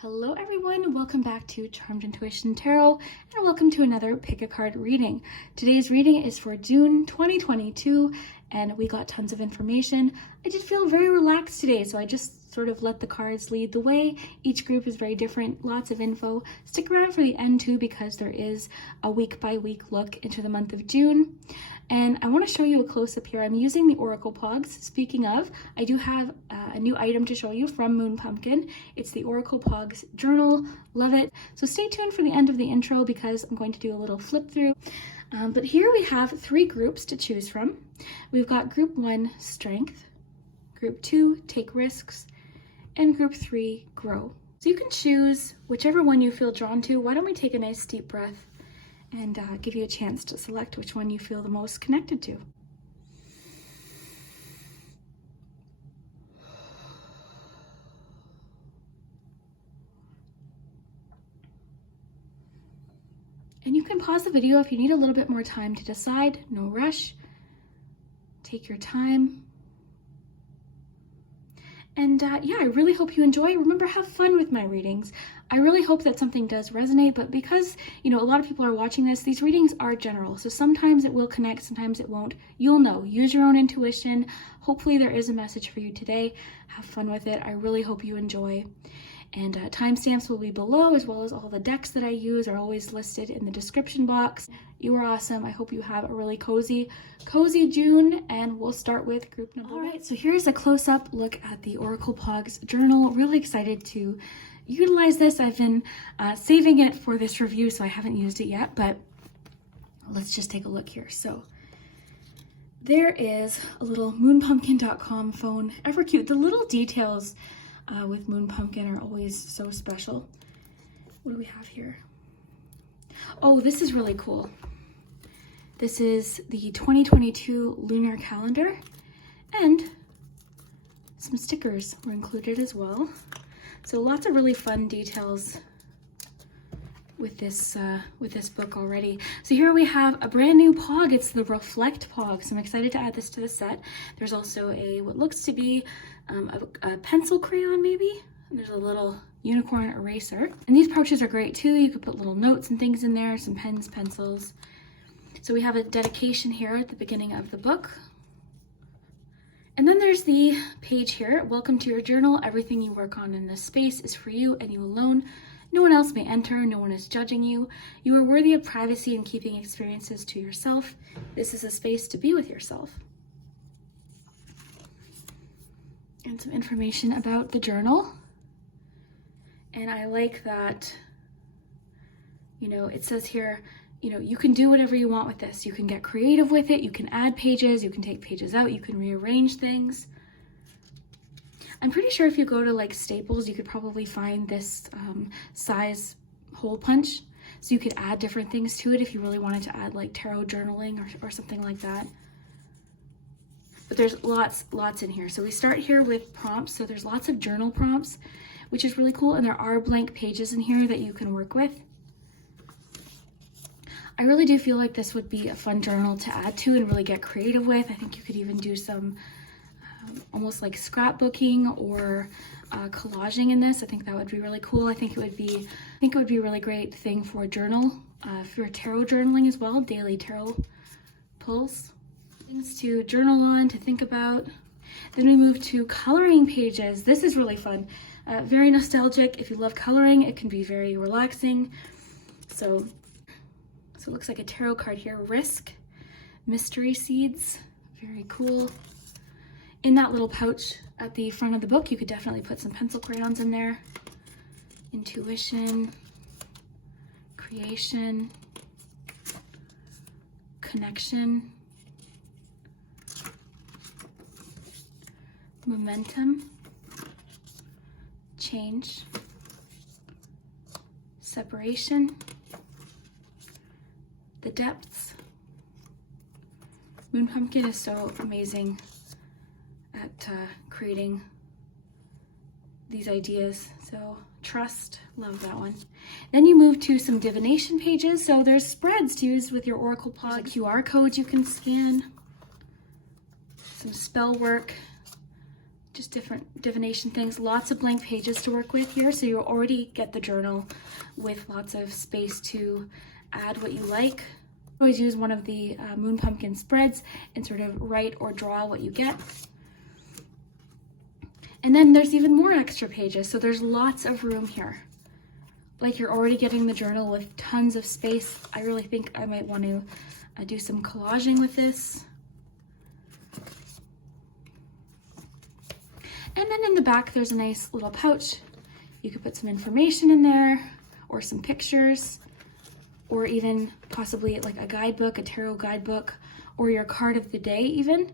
Hello everyone, welcome back to Charmed Intuition Tarot, and welcome to another pick a card reading. Today's reading is for June 2022, and we got tons of information. I did feel very relaxed today, so I just sort of let the cards lead the way. Each group is very different, lots of info. Stick around for the end too, because there is a week by week look into the month of June. And I want to show you a close-up here. I'm using the Oracle Poggz. Speaking of, I do have a new item to show you from Moon Pumpkin. It's the Oracle Poggz Journal. Love it. So stay tuned for the end of the intro because I'm going to do a little flip through. But here we have 3 groups to choose from. We've got Group 1, Strength, Group 2, Take Risks, and Group 3, Grow. So you can choose whichever one you feel drawn to. Why don't we take a nice deep breath and give you a chance to select which one you feel the most connected to. And you can pause the video if you need a little bit more time to decide. No rush. Take your time. And yeah, I really hope you enjoy. Remember, have fun with my readings. I really hope that something does resonate, but because, you know, a lot of people are watching this, these readings are general. So sometimes it will connect, sometimes it won't. You'll know. Use your own intuition. Hopefully there is a message for you today. Have fun with it. I really hope you enjoy. And timestamps will be below, as well as all the decks that I use are always listed in the description box. You are awesome. I hope you have a really cozy June, and we'll start with group number 1. All right, so here's a close-up look at the Oracle Poggz Journal. Really excited to utilize this. I've been saving it for this review, so I haven't used it yet, but let's just take a look here. So there is a little moonpumpkin.com phone. Ever cute. The little details with Moon Pumpkin are always so special. What do we have here? Oh, this is really cool. This is the 2022 lunar calendar, and some stickers were included as well. So lots of really fun details with this book already. So here we have a brand new Pogg. It's the Reflect Pogg. So I'm excited to add this to the set. There's also what looks to be a pencil crayon maybe. And there's a little unicorn eraser. And these pouches are great too. You could put little notes and things in there, some pens, pencils. So we have a dedication here at the beginning of the book. And then there's the page here. Welcome to your journal. Everything you work on in this space is for you and you alone. No one else may enter. No one is judging you. You are worthy of privacy and keeping experiences to yourself. This is a space to be with yourself. And some information about the journal. And I like that, you know, it says here, you know, you can do whatever you want with this. You can get creative with it. You can add pages. You can take pages out. You can rearrange things. I'm pretty sure if you go to like Staples, you could probably find this size hole punch. So you could add different things to it if you really wanted to add like tarot journaling or something like that. But there's lots in here. So we start here with prompts. So there's lots of journal prompts, which is really cool. And there are blank pages in here that you can work with. I really do feel like this would be a fun journal to add to and really get creative with. I think you could even do some almost like scrapbooking or collaging in this. I think that would be really cool. I think it would be a really great thing for a journal, for tarot journaling as well, daily tarot pulls. Things to journal on, to think about. Then we move to coloring pages. This is really fun. Very nostalgic. If you love coloring, it can be very relaxing. So it looks like a tarot card here. Risk, mystery seeds, very cool. In that little pouch at the front of the book, you could definitely put some pencil crayons in there. Intuition, creation, connection, momentum, change, separation, the depths. Moon Pumpkin is so amazing at creating these ideas. So trust, love that one. Then you move to some divination pages. So there's spreads to use with your Oracle Poggz. There's a QR code you can scan, some spell work, just different divination things. Lots of blank pages to work with here, so you already get the journal with lots of space to add what you like. Always use one of the moon pumpkin spreads and sort of write or draw what you get. And then there's even more extra pages, so there's lots of room here. Like, you're already getting the journal with tons of space. I really think I might want to do some collaging with this. And then in the back, there's a nice little pouch. You could put some information in there, or some pictures, or even possibly like a guidebook, a tarot guidebook, or your card of the day even.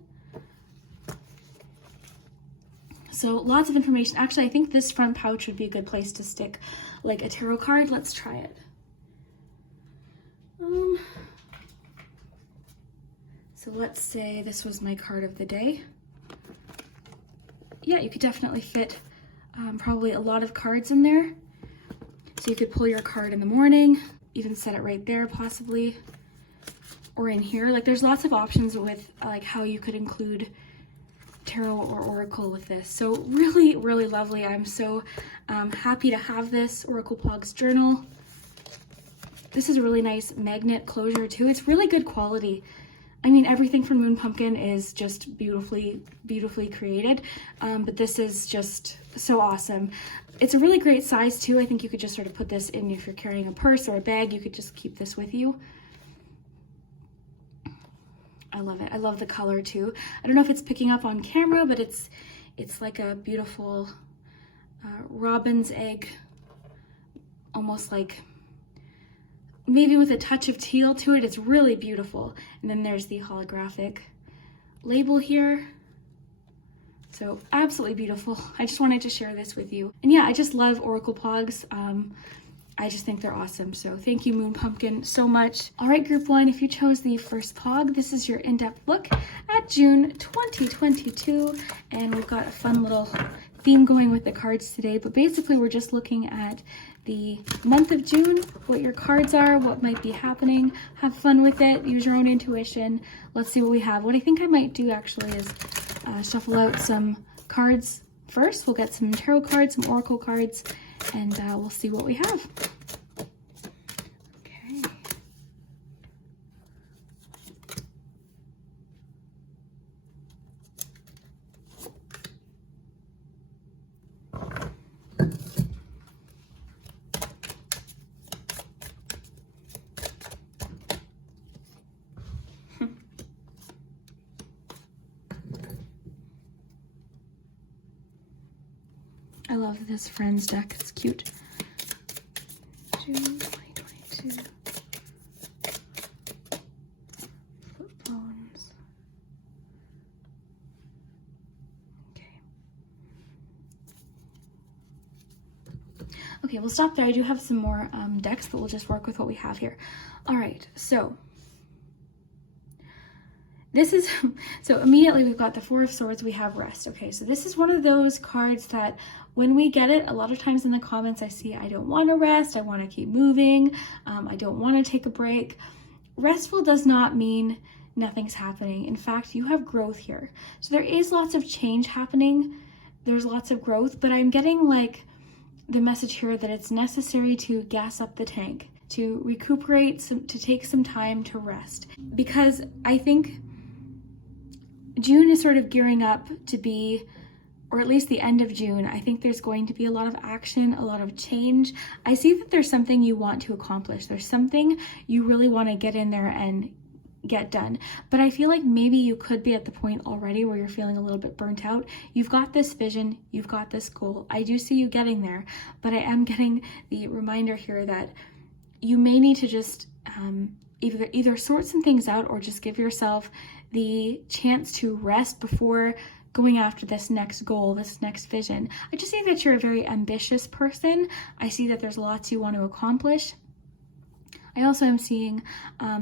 So lots of information. Actually, I think this front pouch would be a good place to stick like a tarot card. Let's try it. So let's say this was my card of the day. Yeah, you could definitely fit probably a lot of cards in there. So you could pull your card in the morning, even set it right there possibly, or in here. Like, there's lots of options with like how you could include tarot or oracle with this. So really, really lovely. I'm so happy to have this Oracle Poggz Journal. This is a really nice magnet closure too. It's really good quality. I mean, everything from Moon Pumpkin is just beautifully created, but this is just so awesome. It's a really great size too. I think you could just sort of put this in if you're carrying a purse or a bag. You could just keep this with you. I love it. I love the color too. I don't know if it's picking up on camera, but it's like a beautiful robin's egg, almost like maybe with a touch of teal to it. It's really beautiful. And then there's the holographic label here. So absolutely beautiful. I just wanted to share this with you. And yeah, I just love Oracle Poggz. I just think they're awesome. So thank you, Moon Pumpkin, so much. All right, group one, if you chose the first Pogg, this is your in-depth look at June 2022. And we've got a fun little theme going with the cards today. But basically, we're just looking at the month of June, what your cards are, what might be happening. Have fun with it. Use your own intuition. Let's see what we have. What I think I might do actually is shuffle out some cards first. We'll get some tarot cards, some oracle cards, and we'll see what we have. Okay. I love this Friends deck. It's cute. June 2022. Flip bones. Okay. Okay, we'll stop there. I do have some more decks, but we'll just work with what we have here. All right, so this is, so immediately we've got the Four of Swords, we have Rest. Okay, so this is one of those cards that when we get it, a lot of times in the comments I see, I don't want to rest, I want to keep moving, I don't want to take a break. Restful does not mean nothing's happening. In fact, you have growth here. So there is lots of change happening, there's lots of growth, but I'm getting like the message here that it's necessary to gas up the tank, to recuperate, to take some time to rest. Because I think June is sort of gearing up to be, or at least the end of June, I think there's going to be a lot of action, a lot of change. I see that there's something you want to accomplish. There's something you really want to get in there and get done. But I feel like maybe you could be at the point already where you're feeling a little bit burnt out. You've got this vision, you've got this goal. I do see you getting there, but I am getting the reminder here that you may need to just either sort some things out or just give yourself the chance to rest before going after this next goal, this next vision. I just see that you're a very ambitious person. I see that there's lots you want to accomplish. I also am seeing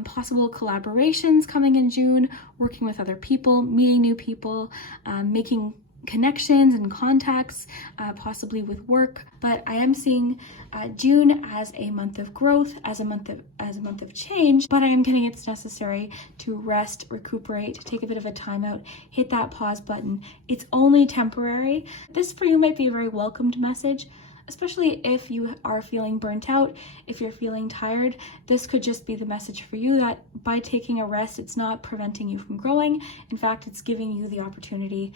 possible collaborations coming in June, working with other people, meeting new people, making connections and contacts, possibly with work. But I am seeing June as a month of growth, as a month of change. But I am getting it's necessary to rest, recuperate, take a bit of a time out, hit that pause button. It's only temporary. This for you might be a very welcomed message, especially if you are feeling burnt out, if you're feeling tired. This could just be the message for you that by taking a rest, it's not preventing you from growing. In fact, it's giving you the opportunity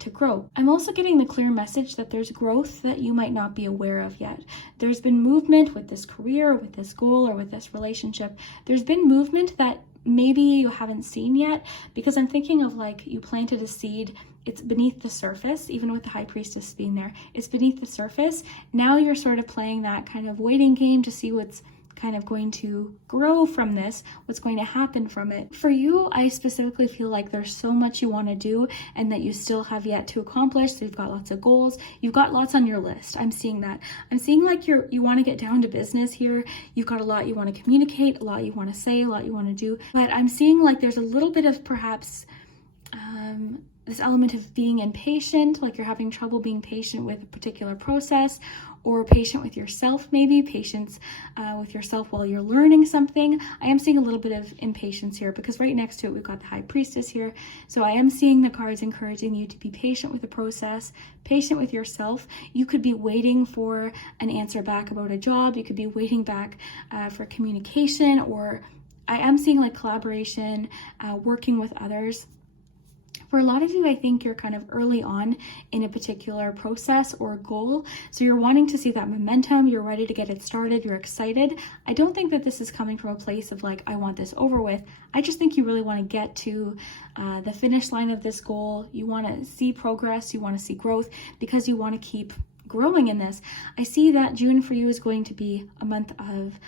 to grow. I'm also getting the clear message that there's growth that you might not be aware of yet. There's been movement with this career, with this goal, or with this relationship. There's been movement that maybe you haven't seen yet, because I'm thinking of like you planted a seed. It's beneath the surface, even with the High Priestess being there. It's beneath the surface. Now you're sort of playing that kind of waiting game to see what's kind of going to grow from this, what's going to happen from it. For you, I specifically feel like there's so much you want to do and that you still have yet to accomplish. So you've got lots of goals. You've got lots on your list. I'm seeing that. I'm seeing like you want to get down to business here. You've got a lot you want to communicate, a lot you want to say, a lot you want to do. But I'm seeing like there's a little bit of perhaps this element of being impatient, like you're having trouble being patient with a particular process, or patient with yourself, maybe patience with yourself while you're learning something. I am seeing a little bit of impatience here because right next to it, we've got the High Priestess here. So I am seeing the cards encouraging you to be patient with the process, patient with yourself. You could be waiting for an answer back about a job. You could be waiting back for communication, or I am seeing like collaboration, working with others. For a lot of you, I think you're kind of early on in a particular process or goal. So you're wanting to see that momentum. You're ready to get it started. You're excited. I don't think that this is coming from a place of like, I want this over with. I just think you really want to get to the finish line of this goal. You want to see progress. You want to see growth because you want to keep growing in this. I see that June for you is going to be a month of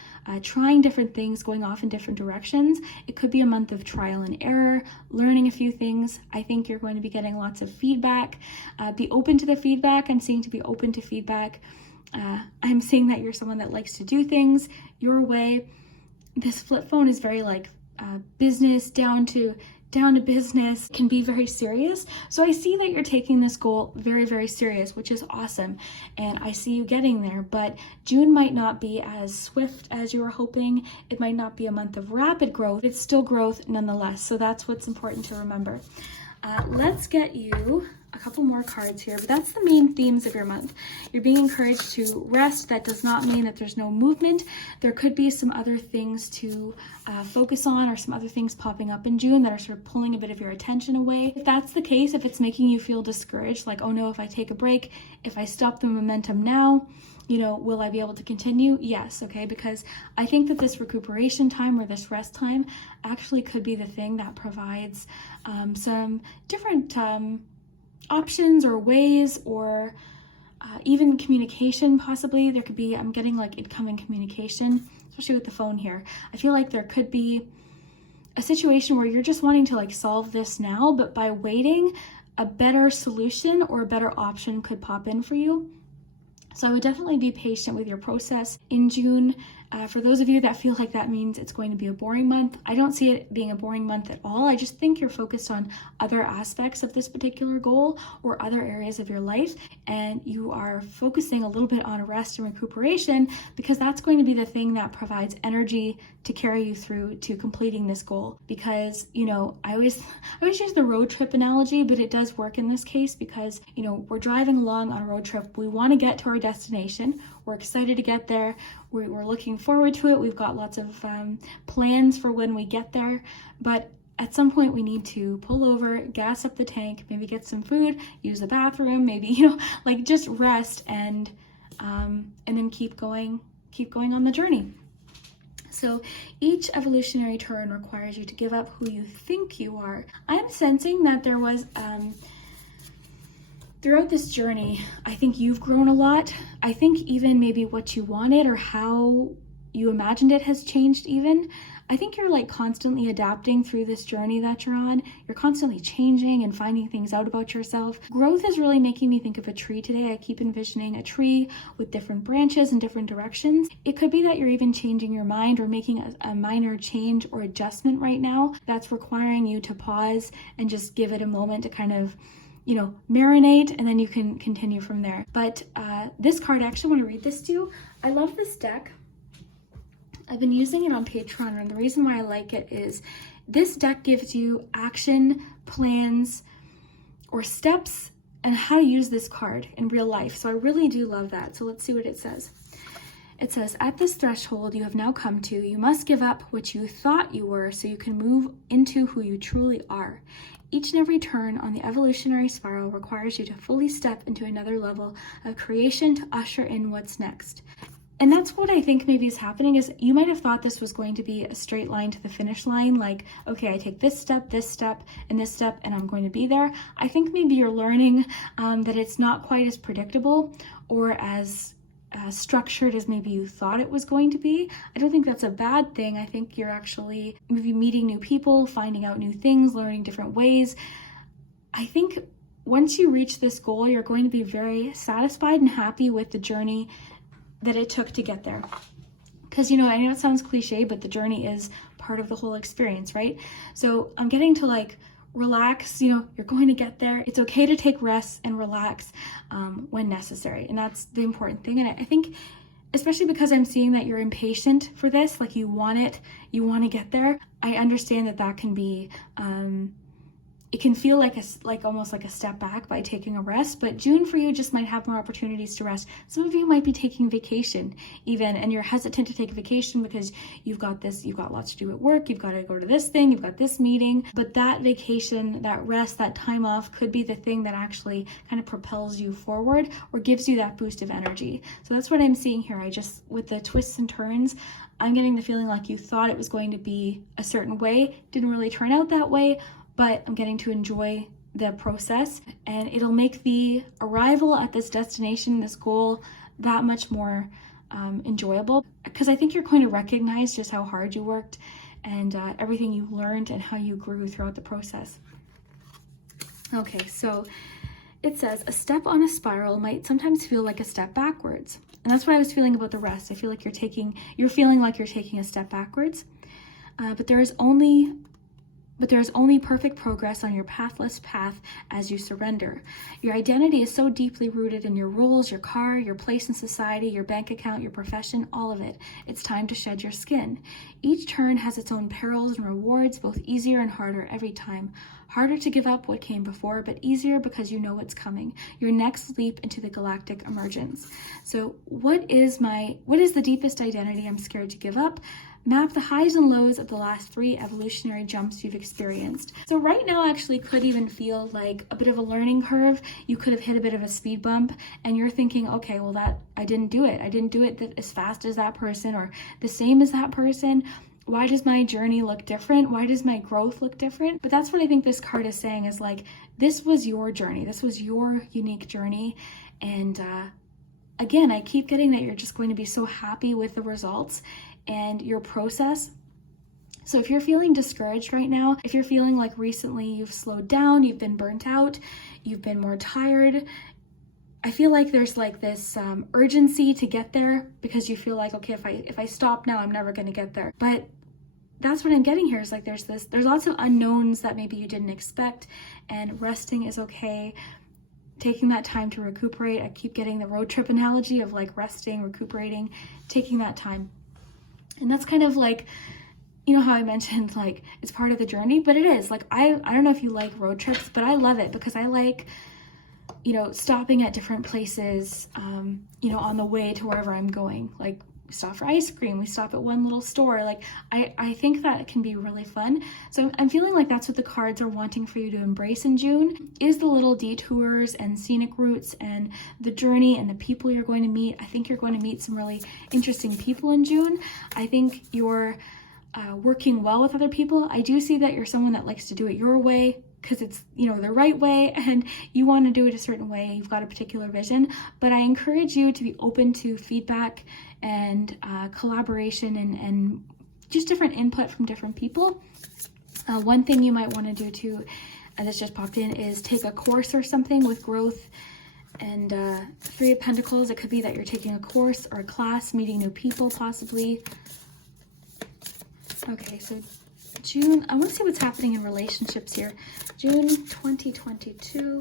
trying different things, going off in different directions. It could be a month of trial and error, learning a few things. I think you're going to be getting lots of feedback. Be open to the feedback. I'm seeing to be open to feedback. I'm seeing that you're someone that likes to do things your way. This flip phone is very like business, down to business, can be very serious. So I see that you're taking this goal very, very serious, which is awesome. And I see you getting there, but June might not be as swift as you were hoping. It might not be a month of rapid growth. It's still growth nonetheless. So that's what's important to remember. Let's get you a couple more cards here, but that's the main themes of your month. You're being encouraged to rest. That does not mean that there's no movement. There could be some other things to focus on, or some other things popping up in June that are sort of pulling a bit of your attention away. If that's the case, if it's making you feel discouraged, like, oh no, if I take a break, if I stop the momentum now, will I be able to continue? Yes, okay, because I think that this recuperation time or this rest time actually could be the thing that provides some different options or ways, or even communication possibly. There could be, I'm getting like incoming communication, especially with the phone here. I feel like there could be a situation where you're just wanting to like solve this now, but by waiting, a better solution or a better option could pop in for you. So I would definitely be patient with your process in June. For those of you that feel like that means it's going to be a boring month, I don't see it being a boring month at all. I just think you're focused on other aspects of this particular goal or other areas of your life, and you are focusing a little bit on rest and recuperation because that's going to be the thing that provides energy to carry you through to completing this goal. Because, I always use the road trip analogy, but it does work in this case because, we're driving along on a road trip. We want to get to our destination. We're excited to get there. We're looking forward to it. We've got lots of plans for when we get there, but at some point we need to pull over, gas up the tank, maybe get some food, use the bathroom, maybe, like just rest and then keep going on the journey. So each evolutionary turn requires you to give up who you think you are. I'm sensing that there was throughout this journey, I think you've grown a lot. I think even maybe what you wanted or how you imagined it has changed even. I think you're like constantly adapting through this journey that you're on. You're constantly changing and finding things out about yourself. Growth is really making me think of a tree today. I keep envisioning a tree with different branches and different directions. It could be that you're even changing your mind or making a minor change or adjustment right now that's requiring you to pause and just give it a moment to kind of you know, marinate, and then you can continue from there. But this card, I actually want to read this to you. I love this deck. I've been using it on Patreon, and the reason why I like it is this deck gives you action plans or steps and how to use this card in real life. So I really do love that. So let's see what it says. It says, at this threshold you have now come to, you must give up what you thought you were so you can move into who you truly are. Each and every turn on the evolutionary spiral requires you to fully step into another level of creation to usher in what's next. And that's what I think maybe is happening, is you might have thought this was going to be a straight line to the finish line, like, okay, I take this step, and this step, and I'm going to be there. I think maybe you're learning that it's not quite as predictable or as structured as maybe you thought it was going to be. I don't think that's a bad thing. I think you're actually maybe meeting new people, finding out new things, learning different ways. I think once you reach this goal, you're going to be very satisfied and happy with the journey that it took to get there. Because, you know, I know it sounds cliche, but the journey is part of the whole experience, right? So I'm getting to like relax, you know, you're going to get there. It's okay to take rests and relax when necessary. And that's the important thing. And I think, especially because I'm seeing that you're impatient for this, like you want it, you want to get there. I understand that that can be, it can feel like almost like a step back by taking a rest, but June for you just might have more opportunities to rest. Some of you might be taking vacation even, and you're hesitant to take a vacation because you've got lots to do at work, you've got to go to this thing, you've got this meeting, but that vacation, that rest, that time off could be the thing that actually kind of propels you forward or gives you that boost of energy. So that's what I'm seeing here. With the twists and turns, I'm getting the feeling like you thought it was going to be a certain way, didn't really turn out that way, but I'm getting to enjoy the process, and it'll make the arrival at this destination, this goal, that much more enjoyable, because I think you're going to recognize just how hard you worked and everything you learned and how you grew throughout the process. Okay, so it says, a step on a spiral might sometimes feel like a step backwards. And that's what I was feeling about the rest. I feel like you're feeling like you're taking a step backwards, but there is only perfect progress on your pathless path as you surrender. Your identity is so deeply rooted in your roles, your car, your place in society, your bank account, your profession, all of it. It's time to shed your skin. Each turn has its own perils and rewards, both easier and harder every time. Harder to give up what came before, but easier because you know what's coming. Your next leap into the galactic emergence. So what is the deepest identity I'm scared to give up? Map the highs and lows of the last 3 evolutionary jumps you've experienced. So right now actually could even feel like a bit of a learning curve. You could have hit a bit of a speed bump and you're thinking, okay, well I didn't do it. I didn't do it as fast as that person or the same as that person. Why does my journey look different? Why does my growth look different? But that's what I think this card is saying, is like, this was your journey. This was your unique journey. And again, I keep getting that you're just going to be so happy with the results and your process. So if you're feeling discouraged right now, if you're feeling like recently you've slowed down, you've been burnt out, you've been more tired, I feel like there's like this urgency to get there because you feel like, okay, if I stop now, I'm never going to get there. But that's what I'm getting here, is like there's lots of unknowns that maybe you didn't expect, and resting is okay. Taking that time to recuperate. I keep getting the road trip analogy of like resting, recuperating, taking that time. And that's kind of like, you know how I mentioned like it's part of the journey, but it is like, I don't know if you like road trips, but I love it because I like, you know, stopping at different places, you know, on the way to wherever I'm going. Like we stop for ice cream, we stop at one little store. Like I think that can be really fun. So I'm feeling like that's what the cards are wanting for you to embrace in June, is the little detours and scenic routes and the journey and the people you're going to meet. I think you're going to meet some really interesting people in June. I think you're working well with other people. I do see that you're someone that likes to do it your way, because it's, you know, the right way and you want to do it a certain way. You've got a particular vision, but I encourage you to be open to feedback and collaboration and just different input from different people. One thing you might want to do too, this just popped in, is take a course or something with growth and 3 of Pentacles. It could be that you're taking a course or a class, meeting new people possibly. Okay, so June, I want to see what's happening in relationships here. June 2022.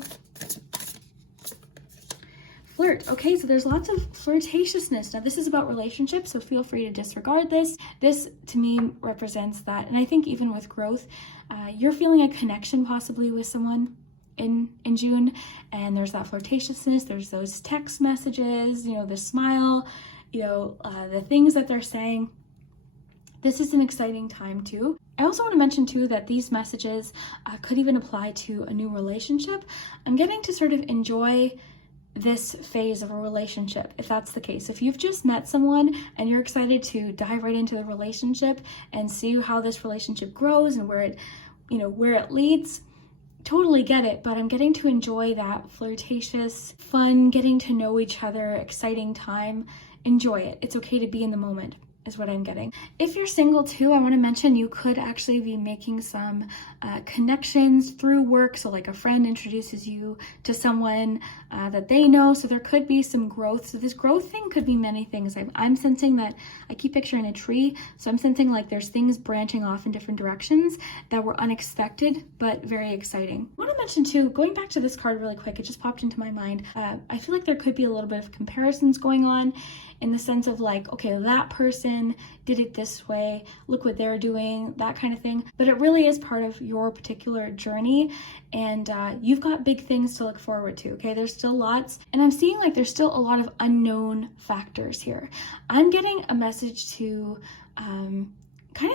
Flirt. Okay, so there's lots of flirtatiousness. Now, this is about relationships, so feel free to disregard this. This, to me, represents that. And I think even with growth, you're feeling a connection possibly with someone in June, and there's that flirtatiousness. There's those text messages, you know, the smile, you know, the things that they're saying. This is an exciting time too. I also want to mention too that these messages could even apply to a new relationship. I'm getting to sort of enjoy this phase of a relationship, if that's the case. If you've just met someone and you're excited to dive right into the relationship and see how this relationship grows and where it, you know, where it leads, totally get it. But I'm getting to enjoy that flirtatious, fun, getting to know each other, exciting time. Enjoy it. It's okay to be in the moment, is what I'm getting. If you're single too, I want to mention you could actually be making some connections through work. So like a friend introduces you to someone that they know. So there could be some growth. So this growth thing could be many things. I'm sensing that, I keep picturing a tree. So I'm sensing like there's things branching off in different directions that were unexpected, but very exciting. I want to mention too, going back to this card really quick, it just popped into my mind. I feel like there could be a little bit of comparisons going on, in the sense of like, okay, that person did it this way, look what they're doing, that kind of thing. But it really is part of your particular journey, and you've got big things to look forward to, okay? There's still lots, and I'm seeing like there's still a lot of unknown factors here. I'm getting a message to kind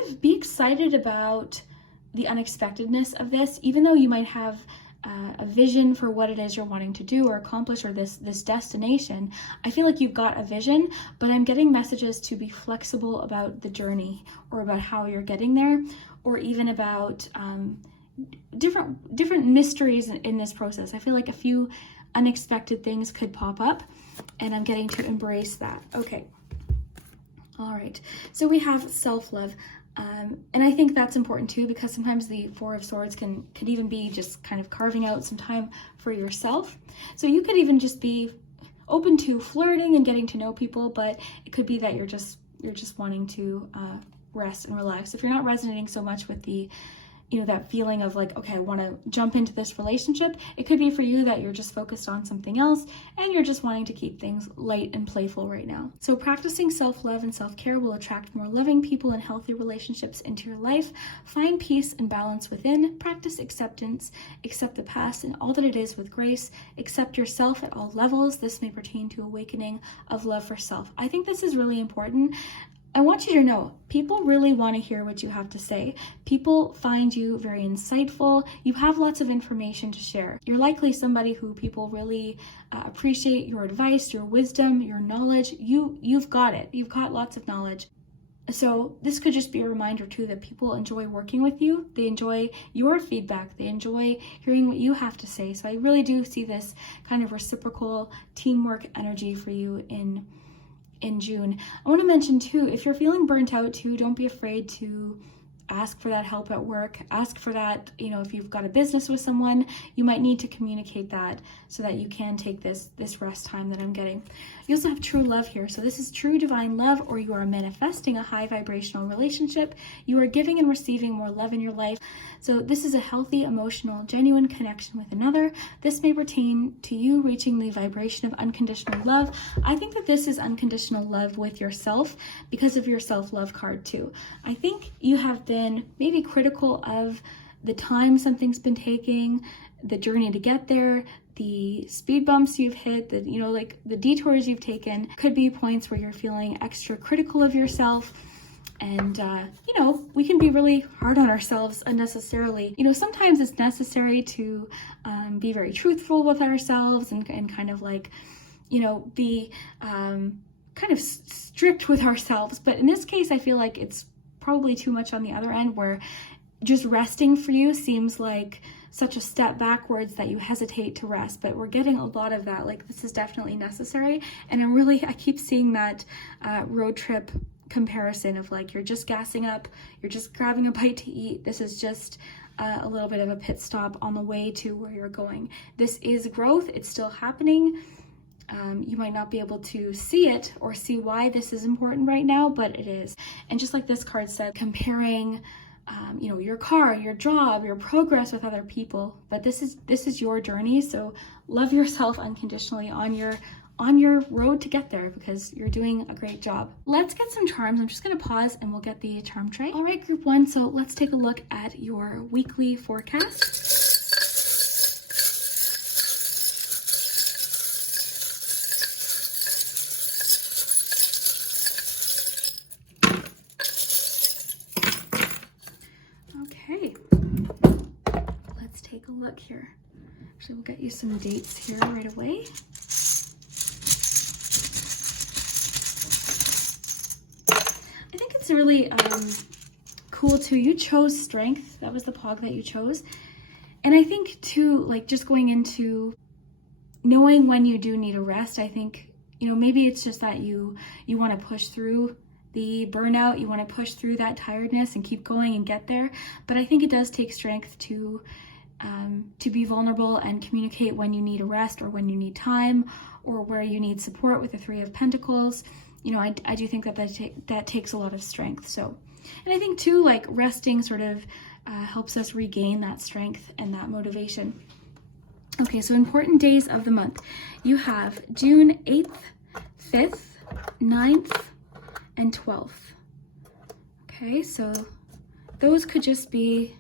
of be excited about the unexpectedness of this, even though you might have a vision for what it is you're wanting to do or accomplish, or this destination. I feel like you've got a vision, but I'm getting messages to be flexible about the journey, or about how you're getting there, or even about different mysteries in this process. I feel like a few unexpected things could pop up, and I'm getting to embrace that. Okay. All right. So we have self-love. And I think that's important too, because sometimes the Four of Swords could even be just kind of carving out some time for yourself. So you could even just be open to flirting and getting to know people, but it could be that you're just wanting to rest and relax. If you're not resonating so much with the, you know, that feeling of like, okay, I want to jump into this relationship, it could be for you that you're just focused on something else and you're just wanting to keep things light and playful right now. So practicing self-love and self-care will attract more loving people and healthy relationships into your life. Find peace and balance within. Practice acceptance. Accept the past and all that it is with grace. Accept yourself at all levels. This may pertain to awakening of love for self. I think this is really important. I want you to know, people really want to hear what you have to say. People find you very insightful. You have lots of information to share. You're likely somebody who people really appreciate your advice, your wisdom, your knowledge. You've got it. You've got lots of knowledge. So this could just be a reminder too that people enjoy working with you. They enjoy your feedback. They enjoy hearing what you have to say. So I really do see this kind of reciprocal teamwork energy for you in June. I want to mention too, if you're feeling burnt out too, don't be afraid to ask for that help at work. Ask for that, you know, if you've got a business with someone, you might need to communicate that so that you can take this rest time that I'm getting. You also have true love here. So this is true divine love, or you are manifesting a high vibrational relationship. You are giving and receiving more love in your life. So this is a healthy, emotional, genuine connection with another. This may pertain to you reaching the vibration of unconditional love. I think that this is unconditional love with yourself because of your self-love card too. I think you have been maybe critical of the time something's been taking, the journey to get there, the speed bumps you've hit, the, you know, like the detours you've taken. Could be points where you're feeling extra critical of yourself. And, you know, we can be really hard on ourselves unnecessarily. You know, sometimes it's necessary to be very truthful with ourselves and kind of like, you know, be kind of strict with ourselves. But in this case, I feel like it's probably too much on the other end, where just resting for you seems like such a step backwards that you hesitate to rest. But we're getting a lot of that, like this is definitely necessary. And I keep seeing that road trip comparison of like, you're just gassing up, you're just grabbing a bite to eat. This is just a little bit of a pit stop on the way to where you're going. This is growth. It's still happening. You might not be able to see it or see why this is important right now, but it is. And just like this card said, comparing your car, your job, your progress with other people. But this is your journey, so love yourself unconditionally on your road to get there, because you're doing a great job. Let's get some charms. I'm just going to pause and we'll get the charm tray. All right, group 1, so let's take a look at your weekly forecast. Okay, let's take a look here. Actually, we'll get you some dates here right away. I think it's really cool too. You chose strength. That was the Pogg that you chose. And I think too, like, just going into knowing when you do need a rest, I think, maybe it's just that you want to push through the burnout, you want to push through that tiredness and keep going and get there. But I think it does take strength to be vulnerable and communicate when you need a rest, or when you need time, or where you need support with the 3 of Pentacles. I do think that takes a lot of strength. So, and I think too, like, resting sort of helps us regain that strength and that motivation. Okay, so important days of the month. You have June 8th, 5th, 9th, and 12th. Okay, so those could just be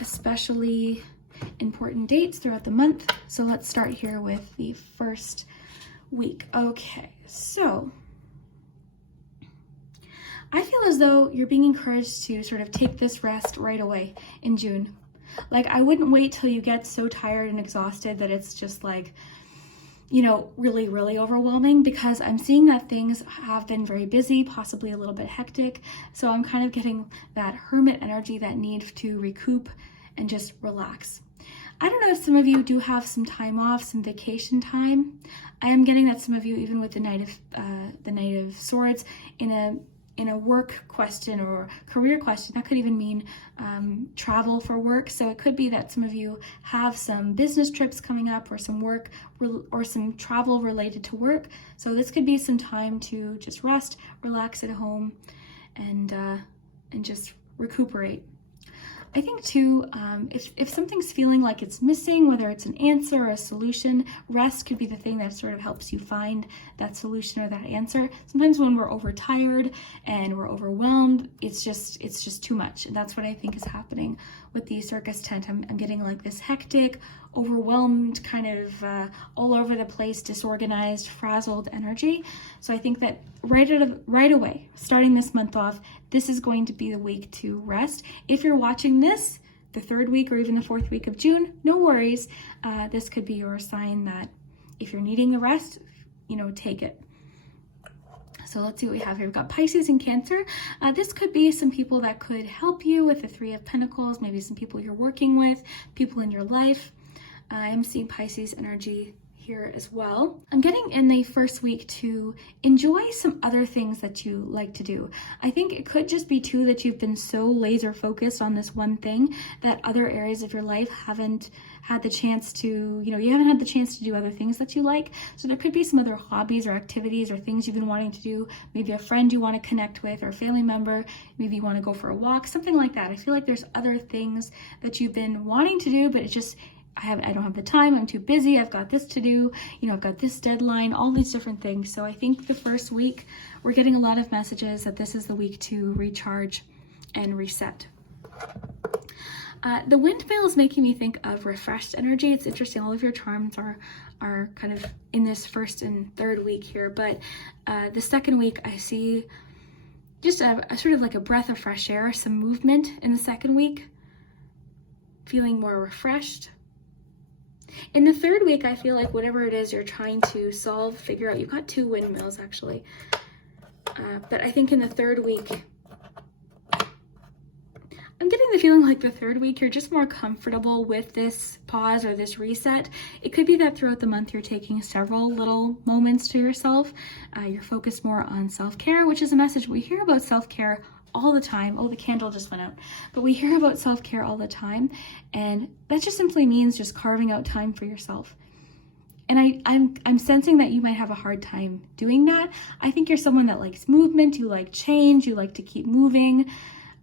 especially important dates throughout the month. So let's start here with the first week. Okay, so I feel as though you're being encouraged to sort of take this rest right away in June. Like, I wouldn't wait till you get so tired and exhausted that it's just like, really, really overwhelming, because I'm seeing that things have been very busy, possibly a little bit hectic. So I'm kind of getting that hermit energy, that need to recoup and just relax. I don't know if some of you do have some time off, some vacation time. I am getting that some of you, even with the Knight of Swords, in a work question or career question, that could even mean travel for work. So it could be that some of you have some business trips coming up, or some work or some travel related to work. So this could be some time to just rest, relax at home, and just recuperate. I think too, if something's feeling like it's missing, whether it's an answer or a solution, rest could be the thing that sort of helps you find that solution or that answer. Sometimes when we're overtired and we're overwhelmed, it's just too much. And that's what I think is happening with the Circus tent. I'm getting like this hectic, overwhelmed, kind of all over the place, disorganized, frazzled energy. So I think that right away, starting this month off, this is going to be the week to rest. If you're watching this the 3rd week or even the 4th week of June, no worries. This could be your sign that if you're needing the rest, take it. So let's see what we have here. We've got Pisces and Cancer. This could be some people that could help you with the 3 of Pentacles, maybe some people you're working with, people in your life. I'm seeing Pisces energy here as well. I'm getting in the first week to enjoy some other things that you like to do. I think it could just be too that you've been so laser focused on this one thing that other areas of your life haven't had the chance to, you haven't had the chance to do other things that you like. So there could be some other hobbies or activities or things you've been wanting to do, maybe a friend you want to connect with or a family member, maybe you want to go for a walk, something like that. I feel like there's other things that you've been wanting to do, but it's just, I don't have the time, I'm too busy, I've got this to do, I've got this deadline, all these different things. So I think the first week, we're getting a lot of messages that this is the week to recharge and reset. The windmill is making me think of refreshed energy. It's interesting, all of your charms are kind of in this 1st and 3rd week here, but the 2nd week I see just a sort of like a breath of fresh air, some movement in the 2nd week, feeling more refreshed. In the 3rd week, I feel like whatever it is you're trying to solve, figure out, you've got 2 windmills actually. But I think in the 3rd week, I'm getting the feeling like the 3rd week, you're just more comfortable with this pause or this reset. It could be that throughout the month, you're taking several little moments to yourself. You're focused more on self-care, which is a message we hear about self-care all the time. Oh, the candle just went out. But we hear about self-care all the time. And that just simply means just carving out time for yourself. And I'm sensing that you might have a hard time doing that. I think you're someone that likes movement, you like change, you like to keep moving.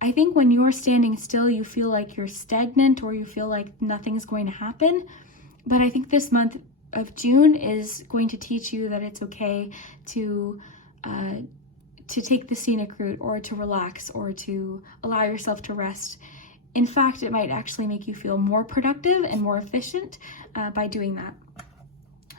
I think when you're standing still, you feel like you're stagnant or you feel like nothing's going to happen. But I think this month of June is going to teach you that it's okay to take the scenic route, or to relax, or to allow yourself to rest. In fact, it might actually make you feel more productive and more efficient by doing that.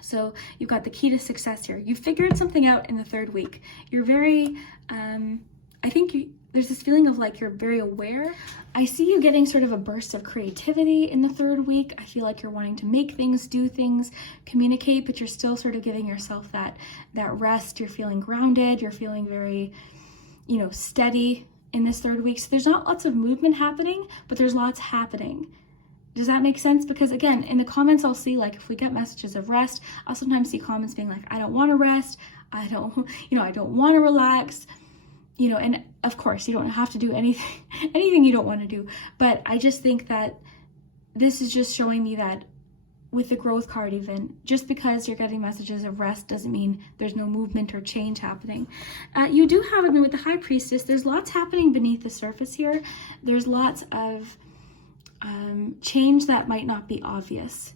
So you've got the key to success here. You figured something out in the third week. You're very, there's this feeling of like you're very aware. I see you getting sort of a burst of creativity in the third week. I feel like you're wanting to make things, do things, communicate, but you're still sort of giving yourself that rest. You're feeling grounded. You're feeling very, steady in this third week. So there's not lots of movement happening, but there's lots happening. Does that make sense? Because again, in the comments, I'll see like if we get messages of rest, I'll sometimes see comments being like, I don't want to rest. I don't want to relax. And of course you don't have to do anything you don't want to do. But I just think that this is just showing me that with the growth card, even just because you're getting messages of rest doesn't mean there's no movement or change happening. You do have, with the High Priestess, there's lots happening beneath the surface here. There's lots of change that might not be obvious.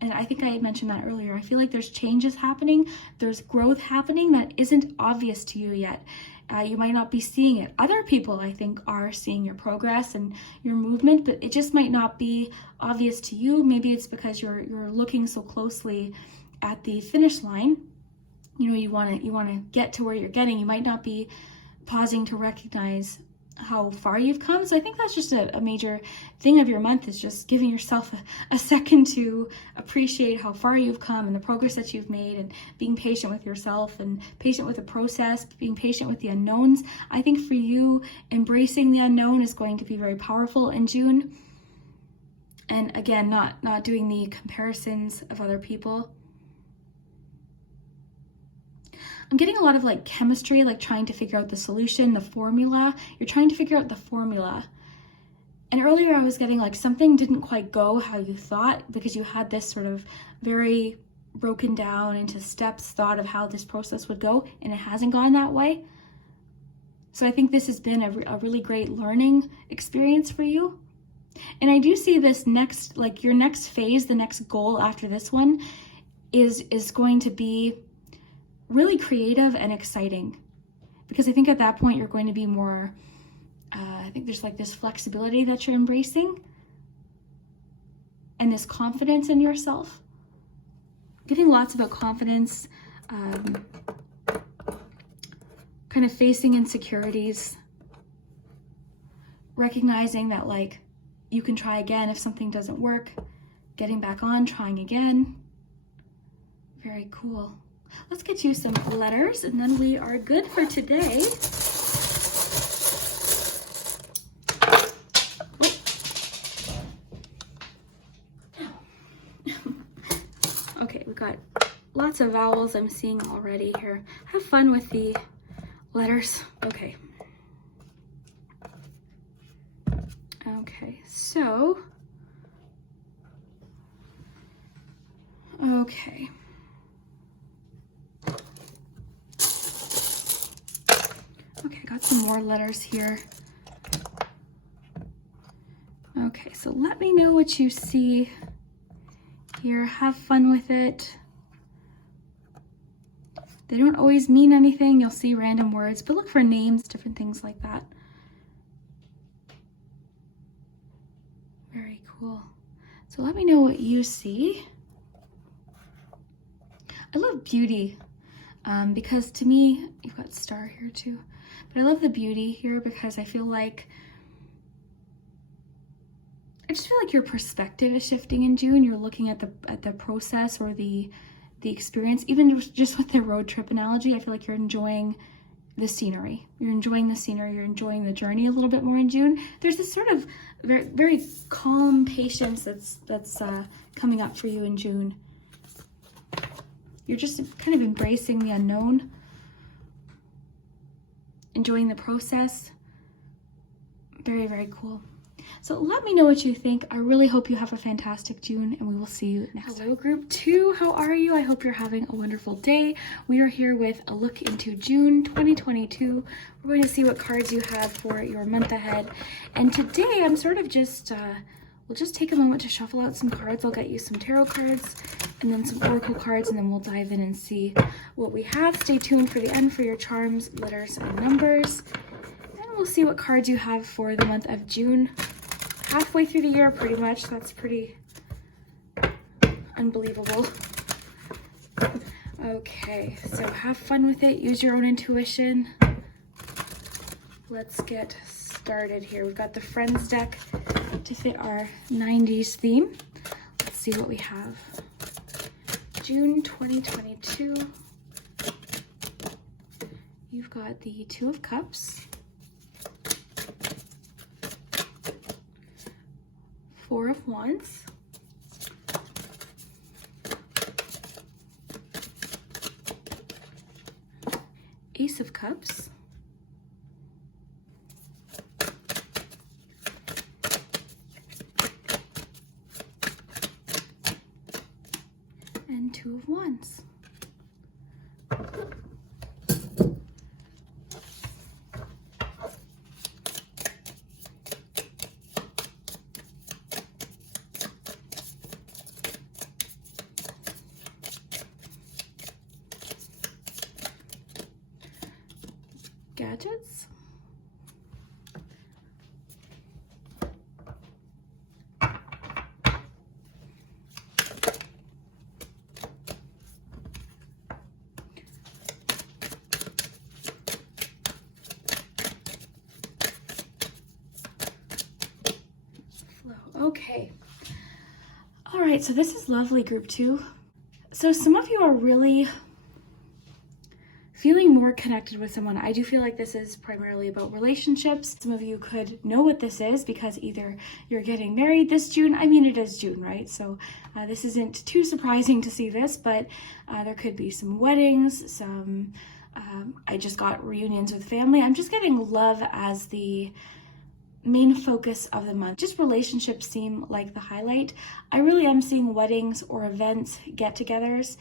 And I think I mentioned that earlier. I feel like there's changes happening. There's growth happening that isn't obvious to you yet. You might not be seeing it. Other people, I think, are seeing your progress and your movement, but it just might not be obvious to you. Maybe it's because you're looking so closely at the finish line. You want to get to where you're getting. You might not be pausing to recognize how far you've come. So I think that's just a major thing of your month, is just giving yourself a second to appreciate how far you've come and the progress that you've made, and being patient with yourself and patient with the process, being patient with the unknowns. I think for you, embracing the unknown is going to be very powerful in June. And again, not doing the comparisons of other people. I'm getting a lot of like chemistry, like trying to figure out the solution, the formula. You're trying to figure out the formula. And earlier I was getting like something didn't quite go how you thought, because you had this sort of very broken down into steps thought of how this process would go, and it hasn't gone that way. So I think this has been a really great learning experience for you. And I do see this next, like your next phase, the next goal after this one is going to be really creative and exciting, because I think at that point you're going to be more, I think there's like this flexibility that you're embracing and this confidence in yourself. Getting lots about confidence, kind of facing insecurities, recognizing that like you can try again if something doesn't work, getting back on, trying again. Very cool. Let's get you some letters and then we are good for today. Okay, we got lots of vowels I'm seeing already here. Have fun with the letters. Okay. Okay, so, okay. Okay, I got some more letters here. Okay, so let me know what you see here. Have fun with it. They don't always mean anything. You'll see random words, but look for names, different things like that. Very cool. So let me know what you see. I love beauty, because to me, you've got star here too. But I love the beauty here because I feel like, I just feel like your perspective is shifting in June. You're looking at the process or the experience, even just with the road trip analogy. I feel like you're enjoying the scenery. You're enjoying the scenery. You're enjoying the journey a little bit more in June. There's this sort of very, very calm patience that's coming up for you in June. You're just kind of embracing the unknown, enjoying the process. Very, very cool. So let me know what you think. I really hope you have a fantastic June, and we will see you next time. Hello, group 2. How are you? I hope you're having a wonderful day. We are here with a look into June 2022. We're going to see what cards you have for your month ahead. And today I'm sort of just, we'll just take a moment to shuffle out some cards. I'll get you some tarot cards and then some oracle cards, and then we'll dive in and see what we have. Stay tuned for the end for your charms, letters, and numbers. And we'll see what cards you have for the month of June. Halfway through the year, pretty much. That's pretty unbelievable. Okay, so have fun with it. Use your own intuition. Let's get started here. We've got the Friends deck to fit our 90s theme. Let's see what we have. June 2022. You've got the Two of Cups, Four of Wands, Ace of Cups, and Two of Wands. Gadgets, flow. Okay. All right, so this is lovely, group 2. So some of you are really feeling more connected with someone. I do feel like this is primarily about relationships. Some of you could know what this is because either you're getting married this June. I mean, it is June, right? So this isn't too surprising to see this, but there could be some weddings, some, I just got reunions with family. I'm just getting love as the main focus of the month. Just relationships seem like the highlight. I really am seeing weddings or events, get-togethers.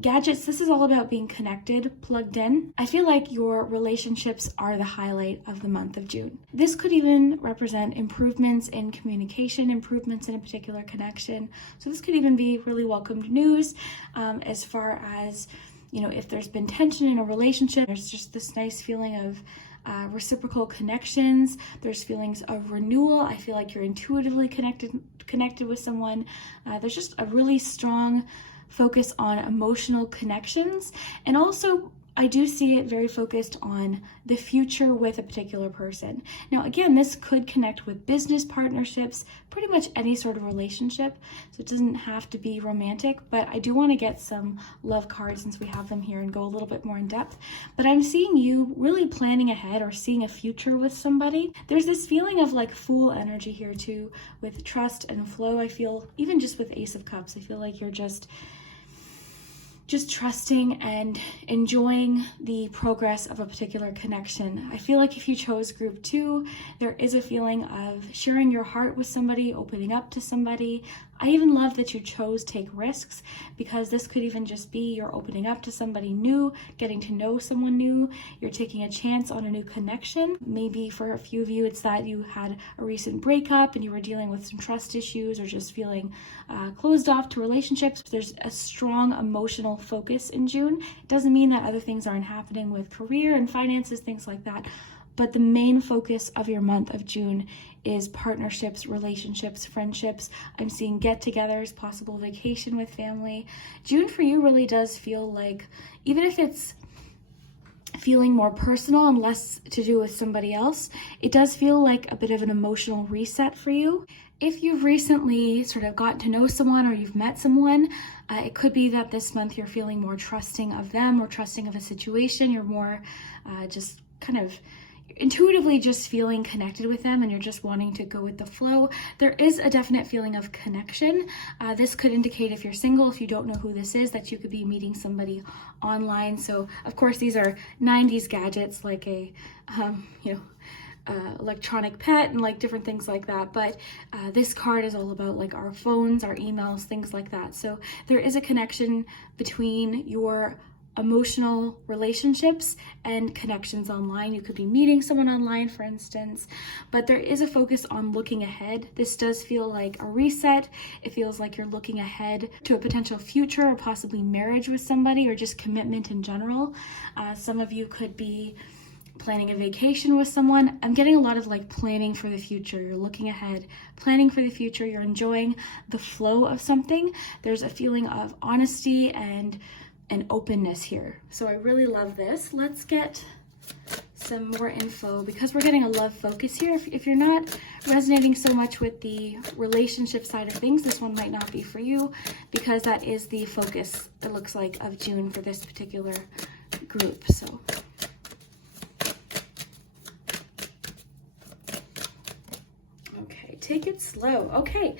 Gadgets, this is all about being connected, plugged in. I feel like your relationships are the highlight of the month of June. This could even represent improvements in communication, improvements in a particular connection. So this could even be really welcomed news as far as, you know, if there's been tension in a relationship, there's just this nice feeling of reciprocal connections. There's feelings of renewal. I feel like you're intuitively connected with someone. There's just a really strong focus on emotional connections, and also I do see it very focused on the future with a particular person. Now again, this could connect with business partnerships, pretty much any sort of relationship, so it doesn't have to be romantic, but I do want to get some love cards since we have them here and go a little bit more in depth. But I'm seeing you really planning ahead or seeing a future with somebody. There's this feeling of like Fool energy here too, with trust and flow. I feel even just with Ace of Cups, I feel like you're just trusting and enjoying the progress of a particular connection. I feel like if you chose group 2, there is a feeling of sharing your heart with somebody, opening up to somebody. I even love that you chose take risks, because this could even just be you're opening up to somebody new, getting to know someone new, you're taking a chance on a new connection. Maybe for a few of you, it's that you had a recent breakup and you were dealing with some trust issues or just feeling closed off to relationships. There's a strong emotional focus in June. It doesn't mean that other things aren't happening with career and finances, things like that. But the main focus of your month of June is partnerships, relationships, friendships. I'm seeing get-togethers, possible vacation with family. June for you really does feel like, even if it's feeling more personal and less to do with somebody else, it does feel like a bit of an emotional reset for you. If you've recently sort of gotten to know someone or you've met someone, it could be that this month you're feeling more trusting of them or trusting of a situation. You're more just kind of intuitively just feeling connected with them, and you're just wanting to go with the flow. There is a definite feeling of connection. This could indicate, if you're single, if you don't know who this is, that you could be meeting somebody online. So of course these are 90s gadgets, like a electronic pet and like different things like that. But this card is all about like our phones, our emails, things like that. So there is a connection between your emotional relationships and connections online. You could be meeting someone online, for instance, but there is a focus on looking ahead. This does feel like a reset. It feels like you're looking ahead to a potential future or possibly marriage with somebody or just commitment in general. Some of you could be planning a vacation with someone. I'm getting a lot of like planning for the future. You're looking ahead, planning for the future. You're enjoying the flow of something. There's a feeling of honesty and openness here. So I really love this. Let's get some more info because we're getting a love focus here. If you're not resonating so much with the relationship side of things, this one might not be for you because that is the focus, it looks like, of June for this particular group. So okay, take it slow. Okay,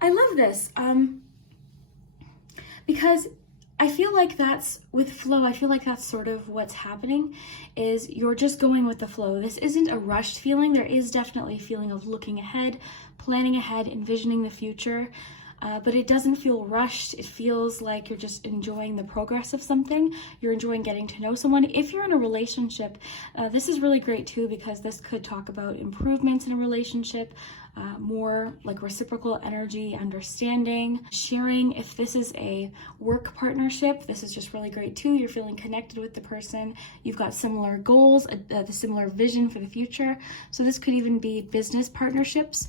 I love this because I feel like that's with flow. I feel like that's sort of what's happening is you're just going with the flow. This isn't a rushed feeling. There is definitely a feeling of looking ahead, planning ahead, envisioning the future, but it doesn't feel rushed. It feels like you're just enjoying the progress of something. You're enjoying getting to know someone. If you're in a relationship, this is really great too because this could talk about improvements in a relationship, more like reciprocal energy, understanding, sharing. If this is a work partnership, this is just really great too. You're feeling connected with the person. You've got similar goals, the similar vision for the future. So this could even be business partnerships.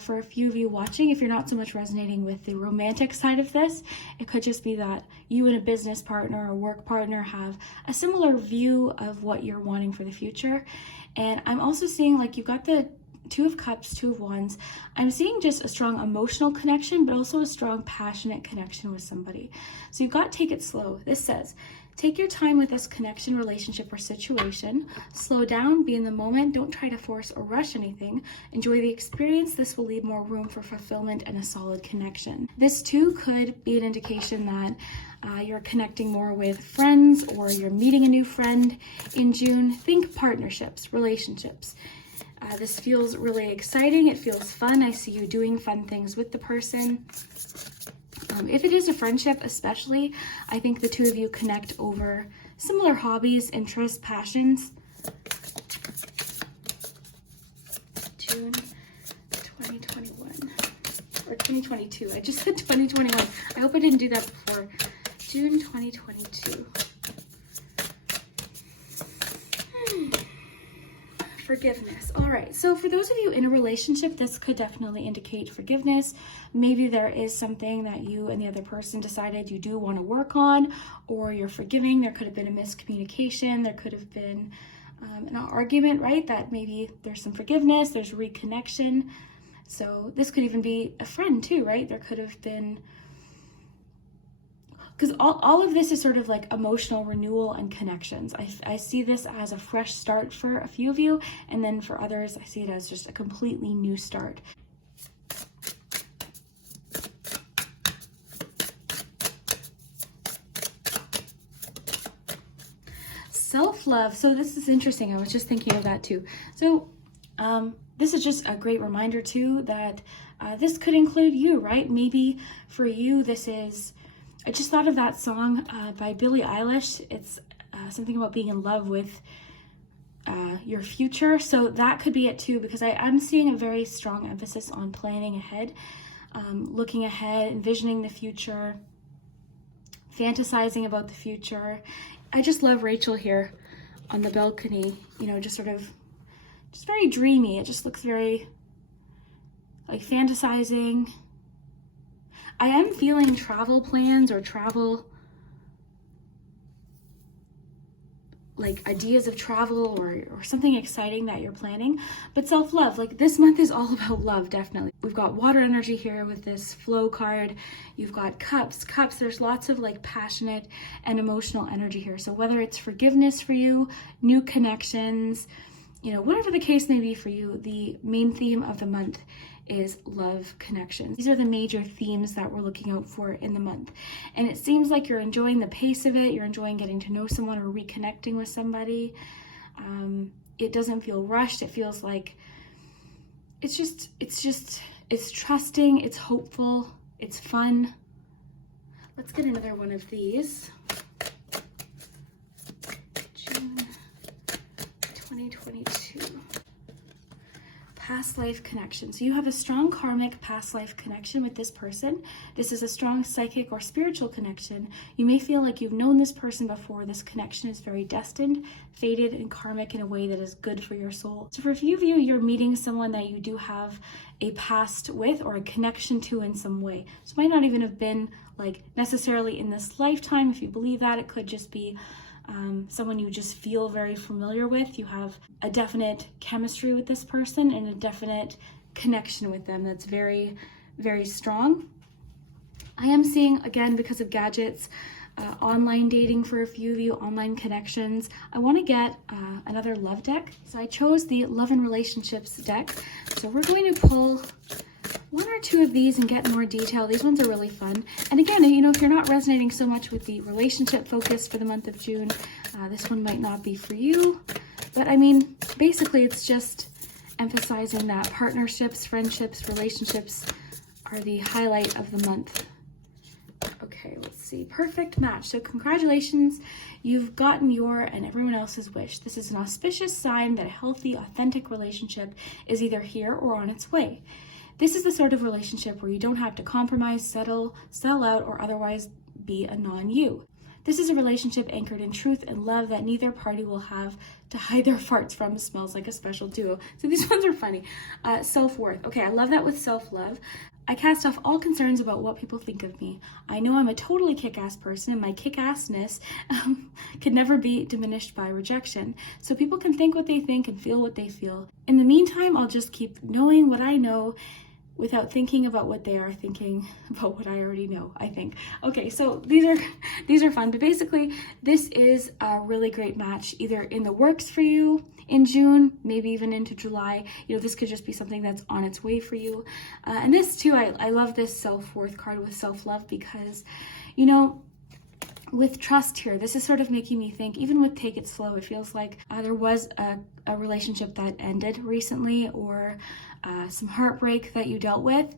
For a few of you watching, if you're not so much resonating with the romantic side of this, it could just be that you and a business partner or work partner have a similar view of what you're wanting for the future. And I'm also seeing like you've got the Two of Cups, Two of Wands. I'm seeing just a strong emotional connection, but also a strong passionate connection with somebody. So you've got take it slow. This says, take your time with this connection, relationship, or situation. Slow down, be in the moment. Don't try to force or rush anything. Enjoy the experience. This will leave more room for fulfillment and a solid connection. This too could be an indication that you're connecting more with friends or you're meeting a new friend in June. Think partnerships, relationships. This feels really exciting. It feels fun. I see you doing fun things with the person. If it is a friendship especially, I think the two of you connect over similar hobbies, interests, passions. June 2021 or 2022. I just said 2021. I hope I didn't do that before. June 2022. Forgiveness. All right. So for those of you in a relationship, this could definitely indicate forgiveness. Maybe there is something that you and the other person decided you do want to work on, or you're forgiving. There could have been a miscommunication. There could have been an argument, right? That maybe there's some forgiveness, there's reconnection. So this could even be a friend too, right? There could have been, because all of this is sort of like emotional renewal and connections. I see this as a fresh start for a few of you, and then for others, I see it as just a completely new start. Self-love. So this is interesting. I was just thinking of that too. So this is just a great reminder too that this could include you, right? Maybe for you, this is, I just thought of that song by Billie Eilish. It's something about being in love with your future. So that could be it too, because I'm seeing a very strong emphasis on planning ahead, looking ahead, envisioning the future, fantasizing about the future. I just love Rachel here on the balcony, you know, just sort of, just very dreamy. It just looks very like fantasizing. I am feeling travel plans or travel, like ideas of travel or something exciting that you're planning. But self-love, like this month is all about love, definitely. We've got water energy here with this flow card. You've got cups. There's lots of like passionate and emotional energy here. So whether it's forgiveness for you, new connections, you know, whatever the case may be for you, the main theme of the month is love connections. These are the major themes that we're looking out for in the month. And it seems like you're enjoying the pace of it. You're enjoying getting to know someone or reconnecting with somebody. It doesn't feel rushed. It feels like it's trusting, it's hopeful, it's fun. Let's get another one of these. June 2022. Past life connection. So you have a strong karmic past life connection with this person. This is a strong psychic or spiritual connection. You may feel like you've known this person before. This connection is very destined, fated, and karmic in a way that is good for your soul. So for a few of you, you're meeting someone that you do have a past with or a connection to in some way. So it might not even have been like necessarily in this lifetime. If you believe that, it could just be someone you just feel very familiar with. You have a definite chemistry with this person and a definite connection with them that's very, very strong. I am seeing, again, because of gadgets, online dating for a few of you, online connections. I want to get another love deck. So I chose the Love and Relationships deck. So we're going to pull one or two of these and get more detail. These ones are really fun. And again, you know, if you're not resonating so much with the relationship focus for the month of June, this one might not be for you. But I mean, basically it's just emphasizing that partnerships, friendships, relationships are the highlight of the month. Okay, let's see. Perfect match. So congratulations. You've gotten your and everyone else's wish. This is an auspicious sign that a healthy, authentic relationship is either here or on its way. This is the sort of relationship where you don't have to compromise, settle, sell out, or otherwise be a non-you. This is a relationship anchored in truth and love that neither party will have to hide their farts from. Smells like a special duo. So these ones are funny. Self-worth. Okay, I love that with self-love. I cast off all concerns about what people think of me. I know I'm a totally kick-ass person, and my kick-assness can never be diminished by rejection. So people can think what they think and feel what they feel. In the meantime, I'll just keep knowing what I know without thinking about what they are thinking about what I already know, I think. Okay, so these are fun, but basically this is a really great match, either in the works for you in June, maybe even into July. You know, this could just be something that's on its way for you. And this too, I love this self-worth card with self-love because, you know, with trust here, this is sort of making me think, even with Take It Slow, it feels like there was a relationship that ended recently, or some heartbreak that you dealt with.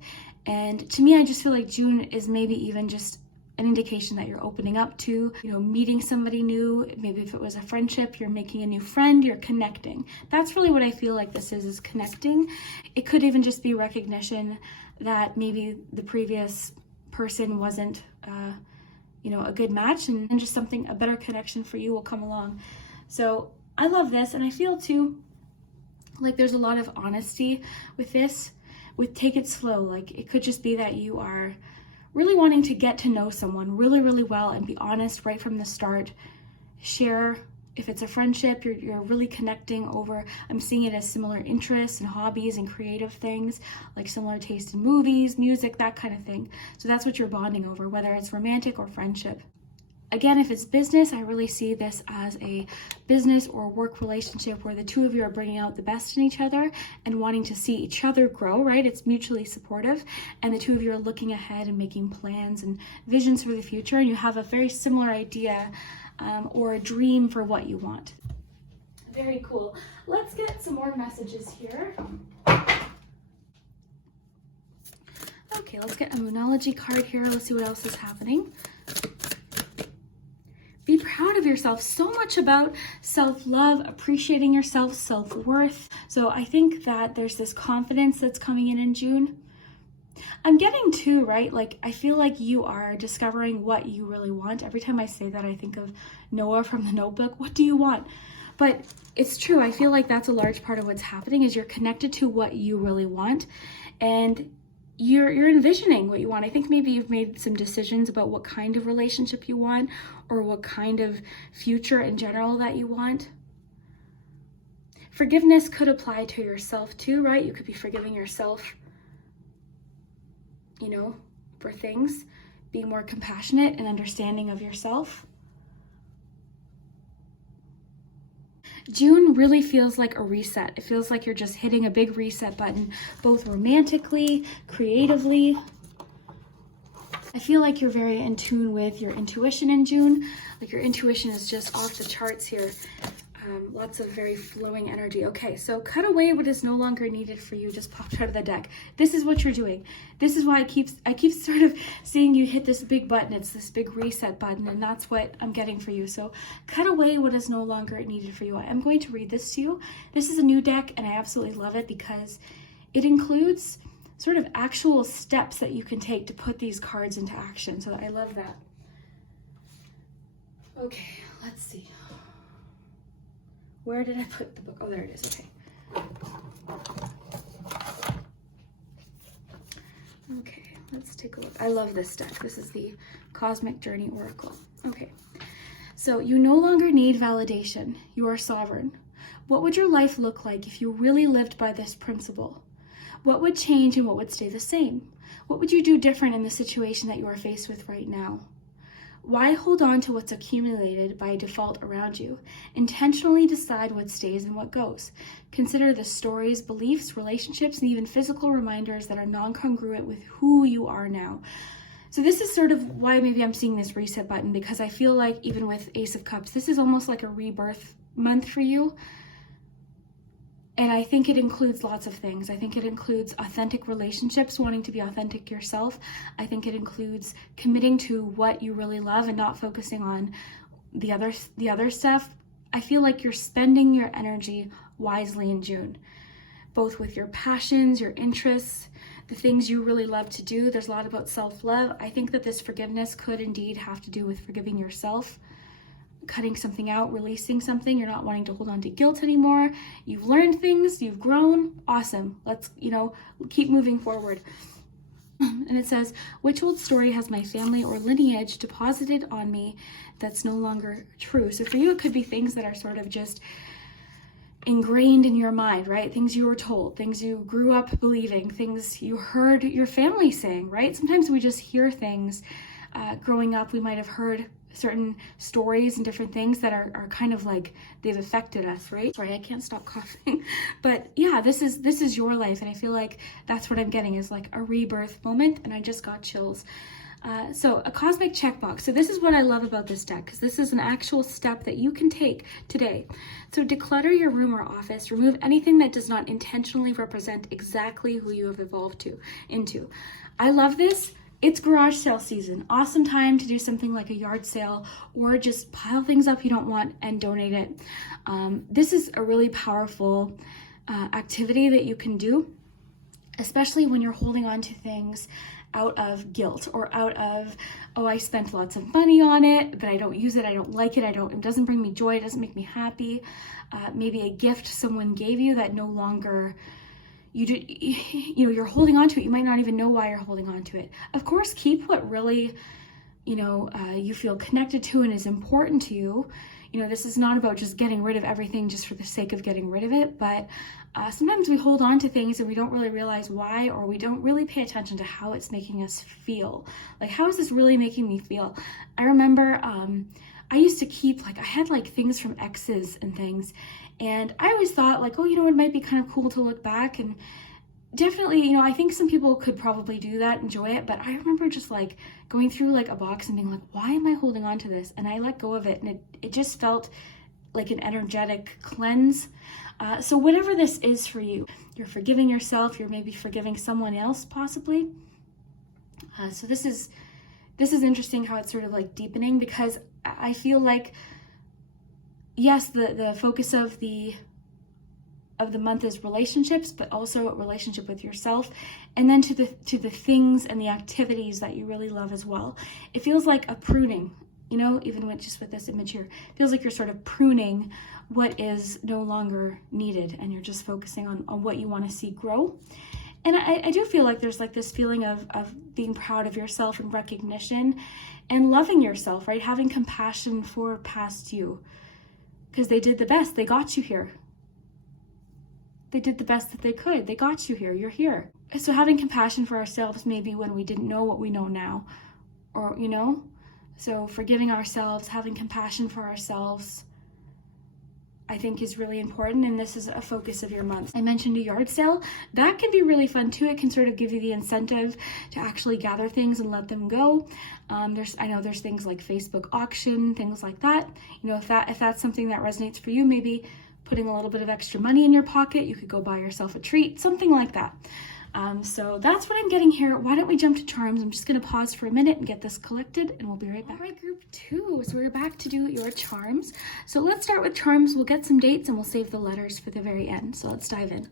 And to me, I just feel like June is maybe even just an indication that you're opening up to, you know, meeting somebody new. Maybe if it was a friendship, you're making a new friend, you're connecting. That's really what I feel like this is connecting. It could even just be recognition that maybe the previous person wasn't, you know, a good match, and just something, a better connection for you will come along. So I love this, and I feel too like there's a lot of honesty with this, with Take It Slow. Like it could just be that you are really wanting to get to know someone really, really well and be honest right from the start. Share, if it's a friendship, you're really connecting over, I'm seeing it as similar interests and hobbies and creative things, like similar taste in movies, music, that kind of thing. So that's what you're bonding over, whether it's romantic or friendship. Again, if it's business, I really see this as a business or work relationship where the two of you are bringing out the best in each other and wanting to see each other grow, right? It's mutually supportive, and the two of you are looking ahead and making plans and visions for the future, and you have a very similar idea or a dream for what you want. Very cool. Let's get some more messages here. Okay, let's get a Moonology card here. Let's see what else is happening. Be proud of yourself. So much about self-love, appreciating yourself, self-worth. So I think that there's this confidence that's coming in June. I'm getting too, right? Like, I feel like you are discovering what you really want. Every time I say that, I think of Noah from The Notebook. What do you want? But it's true. I feel like that's a large part of what's happening is you're connected to what you really want, and you're envisioning what you want. I think maybe you've made some decisions about what kind of relationship you want or what kind of future in general that you want. Forgiveness could apply to yourself too, right? You could be forgiving yourself, you know, for things. Being more compassionate and understanding of yourself. June really feels like a reset. It feels like you're just hitting a big reset button, both romantically, creatively. I feel like you're very in tune with your intuition in June. Like your intuition is just off the charts here. Lots of very flowing energy. Okay, so cut away what is no longer needed for you just popped out of the deck. This is what you're doing. This is why I keep sort of seeing you hit this big button. It's this big reset button, and that's what I'm getting for you. So cut away what is no longer needed for you. I am going to read this to you. This is a new deck, and I absolutely love it because it includes sort of actual steps that you can take to put these cards into action. So I love that. Okay, let's see. Where did I put the book? Oh, there it is. Okay. Okay, let's take a look. I love this deck. This is the Cosmic Journey Oracle. Okay. So you no longer need validation. You are sovereign. What would your life look like if you really lived by this principle? What would change and what would stay the same? What would you do different in the situation that you are faced with right now? Why hold on to what's accumulated by default around you? Intentionally decide what stays and what goes. Consider the stories, beliefs, relationships, and even physical reminders that are non-congruent with who you are now. So this is sort of why maybe I'm seeing this reset button, because I feel like even with Ace of Cups, this is almost like a rebirth month for you. And I think it includes lots of things. I think it includes authentic relationships, wanting to be authentic yourself. I think it includes committing to what you really love and not focusing on the other stuff. I feel like you're spending your energy wisely in June, both with your passions, your interests, the things you really love to do. There's a lot about self-love. I think that this forgiveness could indeed have to do with forgiving yourself, cutting something out, releasing something. You're not wanting to hold on to guilt anymore. You've learned things, you've grown. Awesome. Let's, keep moving forward. And it says, which old story has my family or lineage deposited on me that's no longer true? So for you, it could be things that are sort of just ingrained in your mind, right? Things you were told, things you grew up believing, things you heard your family saying, right? Sometimes we just hear things. Growing up, we might have heard certain stories and different things that are kind of like they've affected us, right? Sorry, I can't stop coughing. But yeah, this is your life, and I feel like that's what I'm getting is like a rebirth moment, and I just got chills. So a cosmic checkbox. So this is what I love about this deck, because this is an actual step that you can take today. So declutter your room or office, remove anything that does not intentionally represent exactly who you have evolved into. I love this. It's garage sale season. Awesome time to do something like a yard sale, or just pile things up you don't want and donate it. This is a really powerful activity that you can do, especially when you're holding on to things out of guilt or out of, oh, I spent lots of money on it, but I don't use it, I don't like it, it doesn't bring me joy, it doesn't make me happy. Maybe a gift someone gave you that no longer you're holding on to it. You might not even know why you're holding on to it. Of course, keep what really, you feel connected to and is important to you. This is not about just getting rid of everything just for the sake of getting rid of it, but sometimes we hold on to things and we don't really realize why, or we don't really pay attention to how it's making us feel. Like, how is this really making me feel? I remember I used to keep, I had things from exes and things, and I always thought it might be kind of cool to look back, and definitely, I think some people could probably do that, enjoy it, but I remember just going through a box and being like, why am I holding on to this? And I let go of it, and it just felt like an energetic cleanse. So whatever this is for you, you're forgiving yourself, you're maybe forgiving someone else possibly. So this is interesting how it's sort of deepening, because I feel like, yes, the focus of the month is relationships, but also a relationship with yourself, and then to the things and the activities that you really love as well. It feels like a pruning, even with this image here, it feels like you're sort of pruning what is no longer needed, and you're just focusing on what you want to see grow. And I do feel like there's this feeling of being proud of yourself and recognition and loving yourself, right? Having compassion for past you, because they did the best. They got you here. They did the best that they could. They got you here. You're here. So having compassion for ourselves, maybe when we didn't know what we know now, or, so forgiving ourselves, having compassion for ourselves, I think is really important, and this is a focus of your month. I mentioned a yard sale. That can be really fun too. It can sort of give you the incentive to actually gather things and let them go. I know there's things like Facebook auction, things like that. You know, if that's something that resonates for you, maybe putting a little bit of extra money in your pocket, you could go buy yourself a treat, something like that. So that's what I'm getting here. Why don't we jump to charms? I'm just going to pause for a minute and get this collected, and we'll be right back. All right, group 2. So we're back to do your charms. So let's start with charms. We'll get some dates and we'll save the letters for the very end. So let's dive in.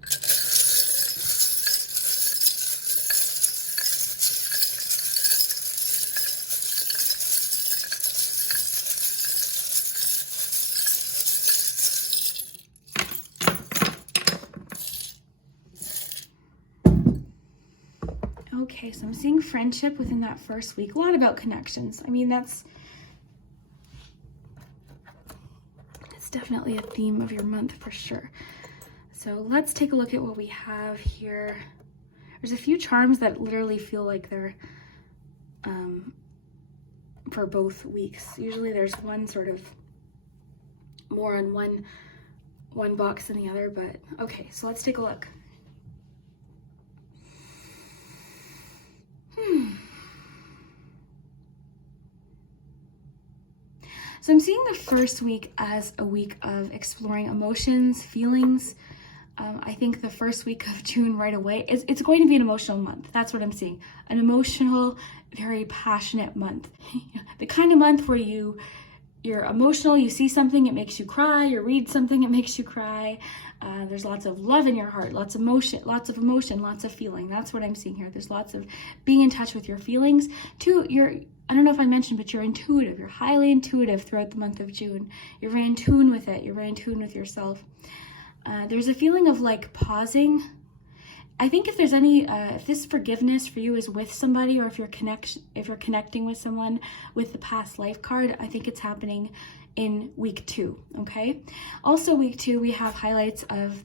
Okay, so I'm seeing friendship within that first week. A lot about connections. I mean, that's definitely a theme of your month for sure. So let's take a look at what we have here. There's a few charms that literally feel like they're for both weeks. Usually there's one sort of more on one box than the other, but okay, so let's take a look. So I'm seeing the first week as a week of exploring emotions, feelings. I think the first week of June right away, it's going to be an emotional month. That's what I'm seeing. An emotional, very passionate month. The kind of month where you're emotional, you see something, it makes you cry, you read something, it makes you cry. There's lots of love in your heart, lots of emotion, lots of feeling. That's what I'm seeing here. There's lots of being in touch with your feelings. I don't know if I mentioned, but you're intuitive. You're highly intuitive throughout the month of June. You're very in tune with it. You're very in tune with yourself. There's a feeling of like pausing. I think if there's any, if this forgiveness for you is with somebody, or if you're connecting with someone with the past life card, I think it's happening in week 2, okay? Also week 2, we have highlights of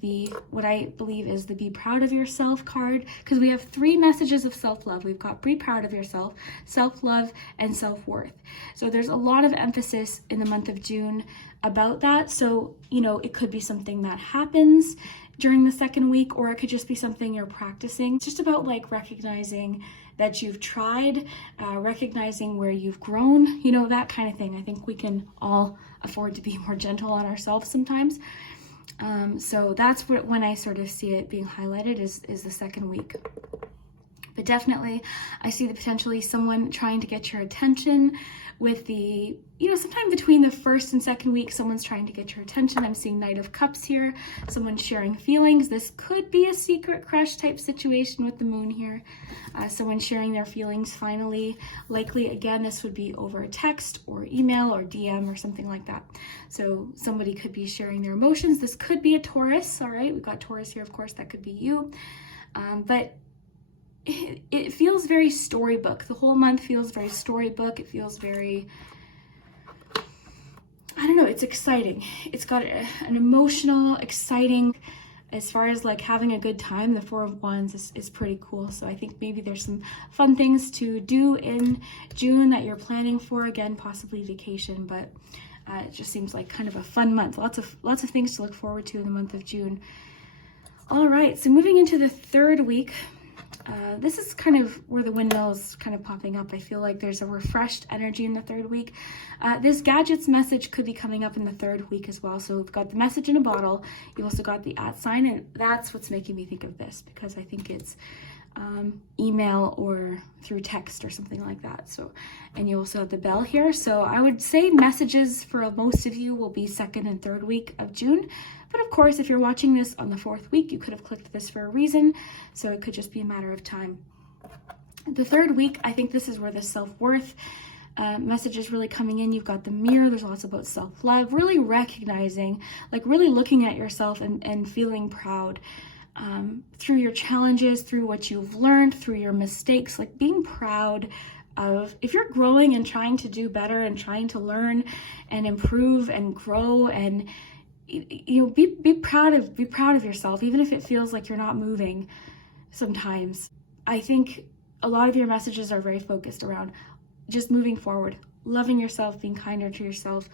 what I believe is the Be Proud of Yourself card, because we have 3 messages of self-love. We've got Be Proud of Yourself, self-love, and self-worth. So there's a lot of emphasis in the month of June about that. So, you know, it could be something that happens during the second week, or it could just be something you're practicing. It's just about like recognizing that you've tried, recognizing where you've grown, you know, that kind of thing. I think we can all afford to be more gentle on ourselves sometimes. So that's when I sort of see it being highlighted is the second week. But definitely I see the potentially someone trying to get your attention with sometime between the first and second week, someone's trying to get your attention. I'm seeing Knight of Cups here, someone sharing feelings. This could be a secret crush type situation with the moon here. Someone sharing their feelings finally. Likely, again, this would be over a text or email or DM or something like that. So somebody could be sharing their emotions. This could be a Taurus, all right? We've got Taurus here, of course, that could be you. But it feels very storybook. The whole month feels very storybook. It feels very, I don't know, it's exciting. It's got an emotional, exciting, as far as like having a good time, the 4 of Wands is pretty cool. So I think maybe there's some fun things to do in June that you're planning for. Again, possibly vacation, but it just seems like kind of a fun month. Lots of things to look forward to in the month of June. All right, so moving into the third week, this is kind of where the windmill is kind of popping up. I feel like there's a refreshed energy in the third week. This gadgets message could be coming up in the third week as well. So we've got the message in a bottle. You've also got the @ sign, and that's what's making me think of this, because I think it's email or through text or something like that. So, and you also have the bell here. So I would say messages for most of you will be second and third week of June. But of course, if you're watching this on the 4th week, you could have clicked this for a reason. So it could just be a matter of time. The third week, I think this is where the self-worth message is really coming in. You've got the mirror. There's lots about self-love, really recognizing, like really looking at yourself and feeling proud. Through your challenges, through what you've learned, through your mistakes, like being proud of, if you're growing and trying to do better and trying to learn and improve and grow, and be proud of yourself, even if it feels like you're not moving sometimes. I think a lot of your messages are very focused around just moving forward, loving yourself, being kinder to yourself,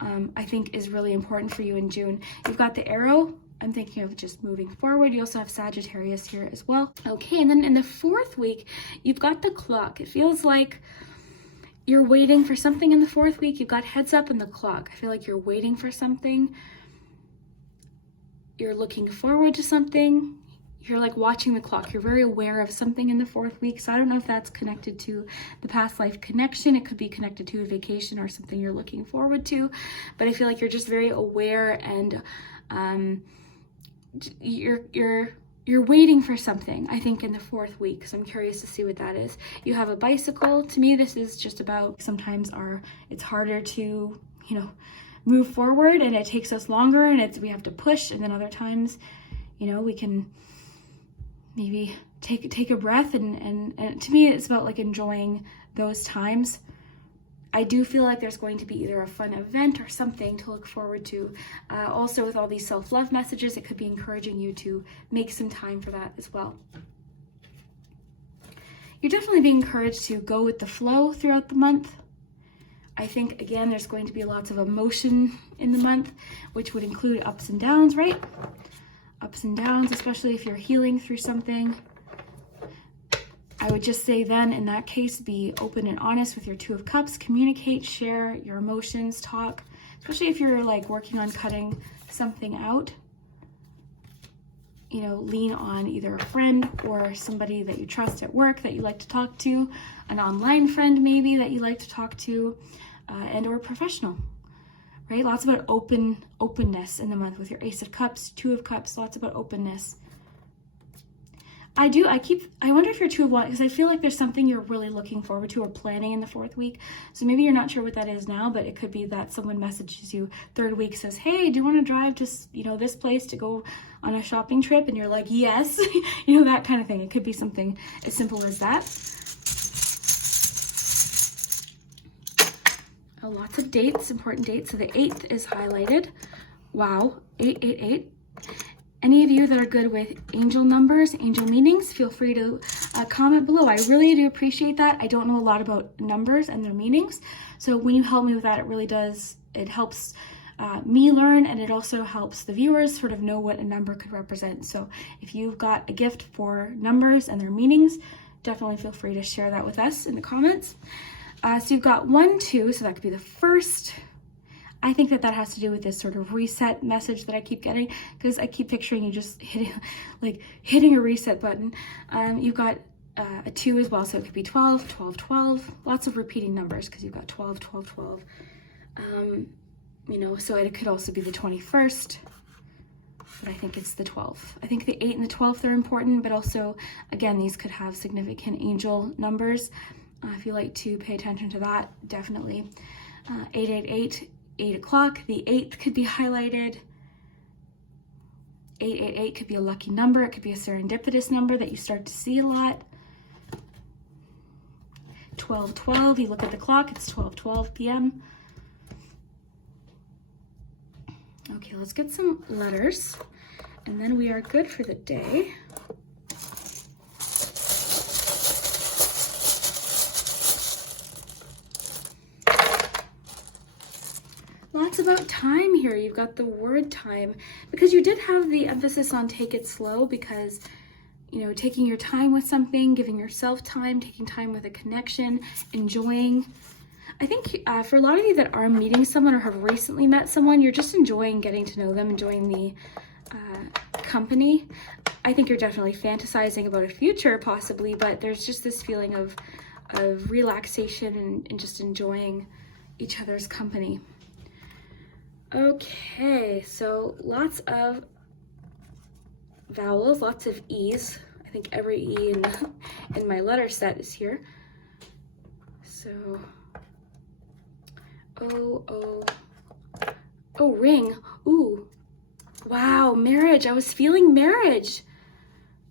I think is really important for you in June. You've got the arrow. I'm thinking of just moving forward. You also have Sagittarius here as well. Okay, and then in the 4th week, you've got the clock. It feels like you're waiting for something in the 4th week. You've got heads up in the clock. I feel like you're waiting for something. You're looking forward to something. You're like watching the clock. You're very aware of something in the 4th week. So I don't know if that's connected to the past life connection. It could be connected to a vacation or something you're looking forward to. But I feel like you're just very aware, and you're waiting for something, I think, in the 4th week. So I'm curious to see what that is. You have a bicycle. To me, this is just about sometimes it's harder to, move forward, and it takes us longer, and we have to push. And then other times, we can maybe take a breath, and to me, it's about like enjoying those times. I do feel like there's going to be either a fun event or something to look forward to. Also, with all these self-love messages, it could be encouraging you to make some time for that as well. You're definitely being encouraged to go with the flow throughout the month. I think, again, there's going to be lots of emotion in the month, which would include ups and downs, right? Ups and downs, especially if you're healing through something. I would just say then, in that case, be open and honest with your 2 of Cups. Communicate, share your emotions, talk, especially if you're like working on cutting something out. Lean on either a friend or somebody that you trust at work that you like to talk to, an online friend maybe that you like to talk to, and or a professional, right? Lots about openness in the month with your Ace of Cups, 2 of Cups, lots about openness. I wonder if you're 2 of Wands, because I feel like there's something you're really looking forward to or planning in the 4th week. So maybe you're not sure what that is now, but it could be that someone messages you 3rd week, says, hey, do you want to drive to, this place to go on a shopping trip? And you're like, yes, that kind of thing. It could be something as simple as that. Oh, lots of dates, important dates. So the 8th is highlighted. Wow, 888. Any of you that are good with angel numbers, angel meanings, feel free to comment below. I really do appreciate that. I don't know a lot about numbers and their meanings. So when you help me with that, it helps me learn, and it also helps the viewers sort of know what a number could represent. So if you've got a gift for numbers and their meanings, definitely feel free to share that with us in the comments. So you've got 1, 2, so that could be the first. I think that has to do with this sort of reset message that I keep getting, because I keep picturing you just hitting a reset button. You've got a 2 as well, so it could be 12, 12, 12. Lots of repeating numbers because you've got 12, 12, 12. So it could also be the 21st, but I think it's the 12th. I think the 8 and the 12th are important, but also, again, these could have significant angel numbers. If you like to pay attention to that, definitely. 888. 8 o'clock, the 8th could be highlighted. 888 could be a lucky number. It could be a serendipitous number that you start to see a lot. 1212, you look at the clock, it's 12:12 p.m. Okay, let's get some letters, and then we are good for the day. Lots about time here. You've got the word time, because you did have the emphasis on take it slow, because taking your time with something, giving yourself time, taking time with a connection, enjoying. I think for a lot of you that are meeting someone or have recently met someone, you're just enjoying getting to know them, enjoying the company. I think you're definitely fantasizing about a future possibly, but there's just this feeling of relaxation and just enjoying each other's company. Okay, so lots of vowels, lots of E's. I think every E in my letter set is here. So, oh, ring. Ooh, wow, marriage. I was feeling marriage.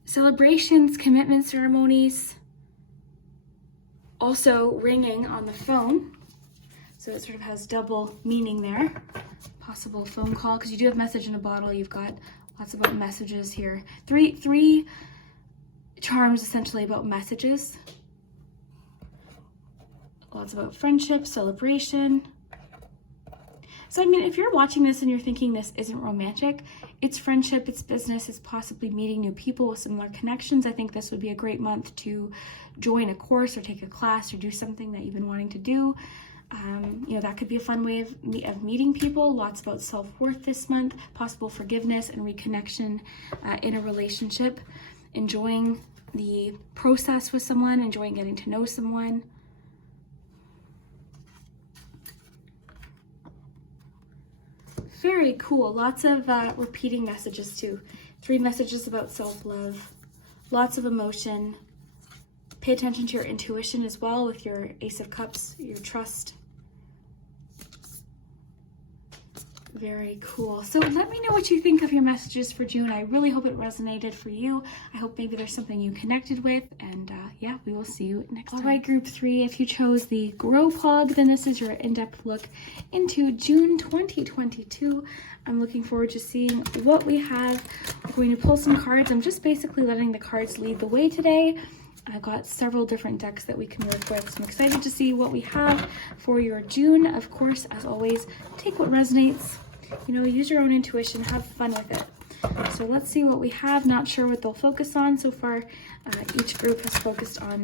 Celebrations, commitment ceremonies. Also ringing on the phone. So it sort of has double meaning there. Possible phone call, because you do have message in a bottle. You've got lots about messages here. Three charms essentially about messages. Lots about friendship, celebration. So, I mean, if you're watching this and you're thinking this isn't romantic, it's friendship, it's business, it's possibly meeting new people with similar connections. I think this would be a great month to join a course or take a class or do something that you've been wanting to do. You know, that could be a fun way of meeting people. Lots about self-worth this month, possible forgiveness and reconnection in a relationship, enjoying the process with someone, enjoying getting to know someone. Very cool. Lots of repeating messages too. 3 messages about self-love. Lots of emotion. Pay attention to your intuition as well with your Ace of Cups, your trust. Very cool. So let me know what you think of your messages for June. I really hope it resonated for you. I hope maybe there's something you connected with. And yeah, we will see you next time. All right, group 3, if you chose the Grow Pog, then this is your in-depth look into June 2022. I'm looking forward to seeing what we have. We're going to pull some cards. I'm just basically letting the cards lead the way today. I've got several different decks that we can work with, so I'm excited to see what we have for your June. Of course, as always, take what resonates. You know, use your own intuition, have fun with it. So let's see what we have. Not sure what they'll focus on. So far, each group has focused on,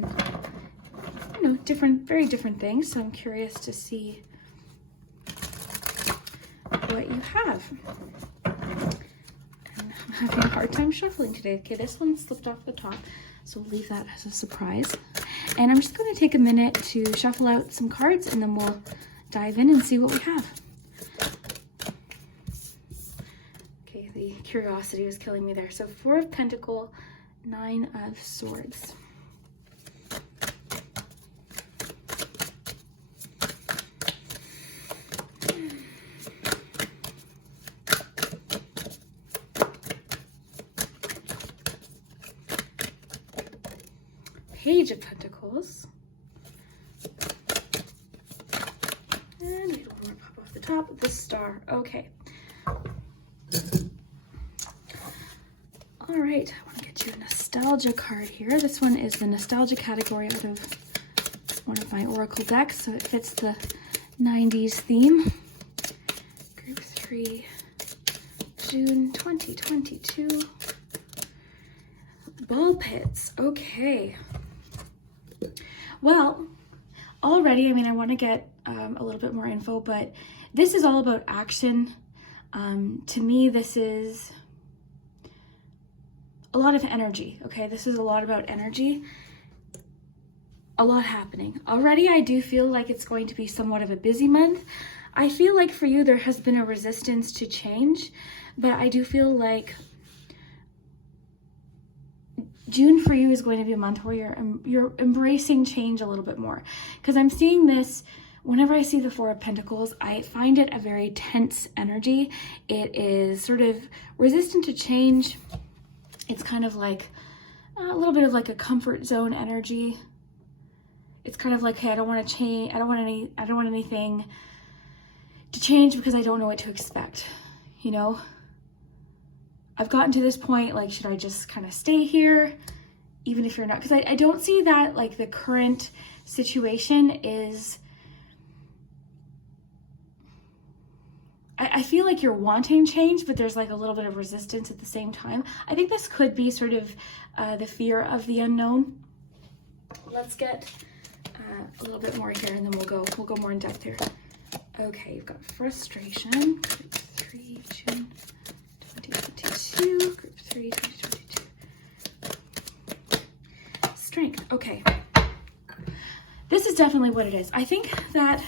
you know, very different things. So I'm curious to see what you have. And I'm having a hard time shuffling today. Okay, this one slipped off the top, so we'll leave that as a surprise. And I'm just going to take a minute to shuffle out some cards, and then we'll dive in and see what we have. The curiosity was killing me there. So 4 of Pentacles, 9 of Swords. Page of Pentacles. And we don't want to pop off the top. The Star. Okay. All right, I want to get you a nostalgia card here. This one is the nostalgia category out of one of my Oracle decks, so it fits the 90s theme. Group 3, June 2022. Ball pits. Okay. Well, already, I mean, I want to get a little bit more info, but this is all about action. To me, this is a lot of energy, okay? This is a lot about energy. A lot happening. Already, I do feel like it's going to be somewhat of a busy month. I feel like for you, there has been a resistance to change, but I do feel like June for you is going to be a month where you're embracing change a little bit more. Because I'm seeing this, whenever I see the 4 of Pentacles, I find it a very tense energy. It is sort of resistant to change. It's kind of like a little bit of like a comfort zone energy. It's kind of like, hey, I don't want to change. I don't want anything to change because I don't know what to expect. You know, I've gotten to this point, like, should I just kind of stay here? Even if you're not, because I don't see that like the current situation is, I feel like you're wanting change, but there's like a little bit of resistance at the same time. I think this could be sort of the fear of the unknown. Let's get a little bit more here, and then we'll go more in depth here. Okay, you've got frustration. Group 3, June 2022. Group 3, 2022. Strength. Okay. This is definitely what it is. I think that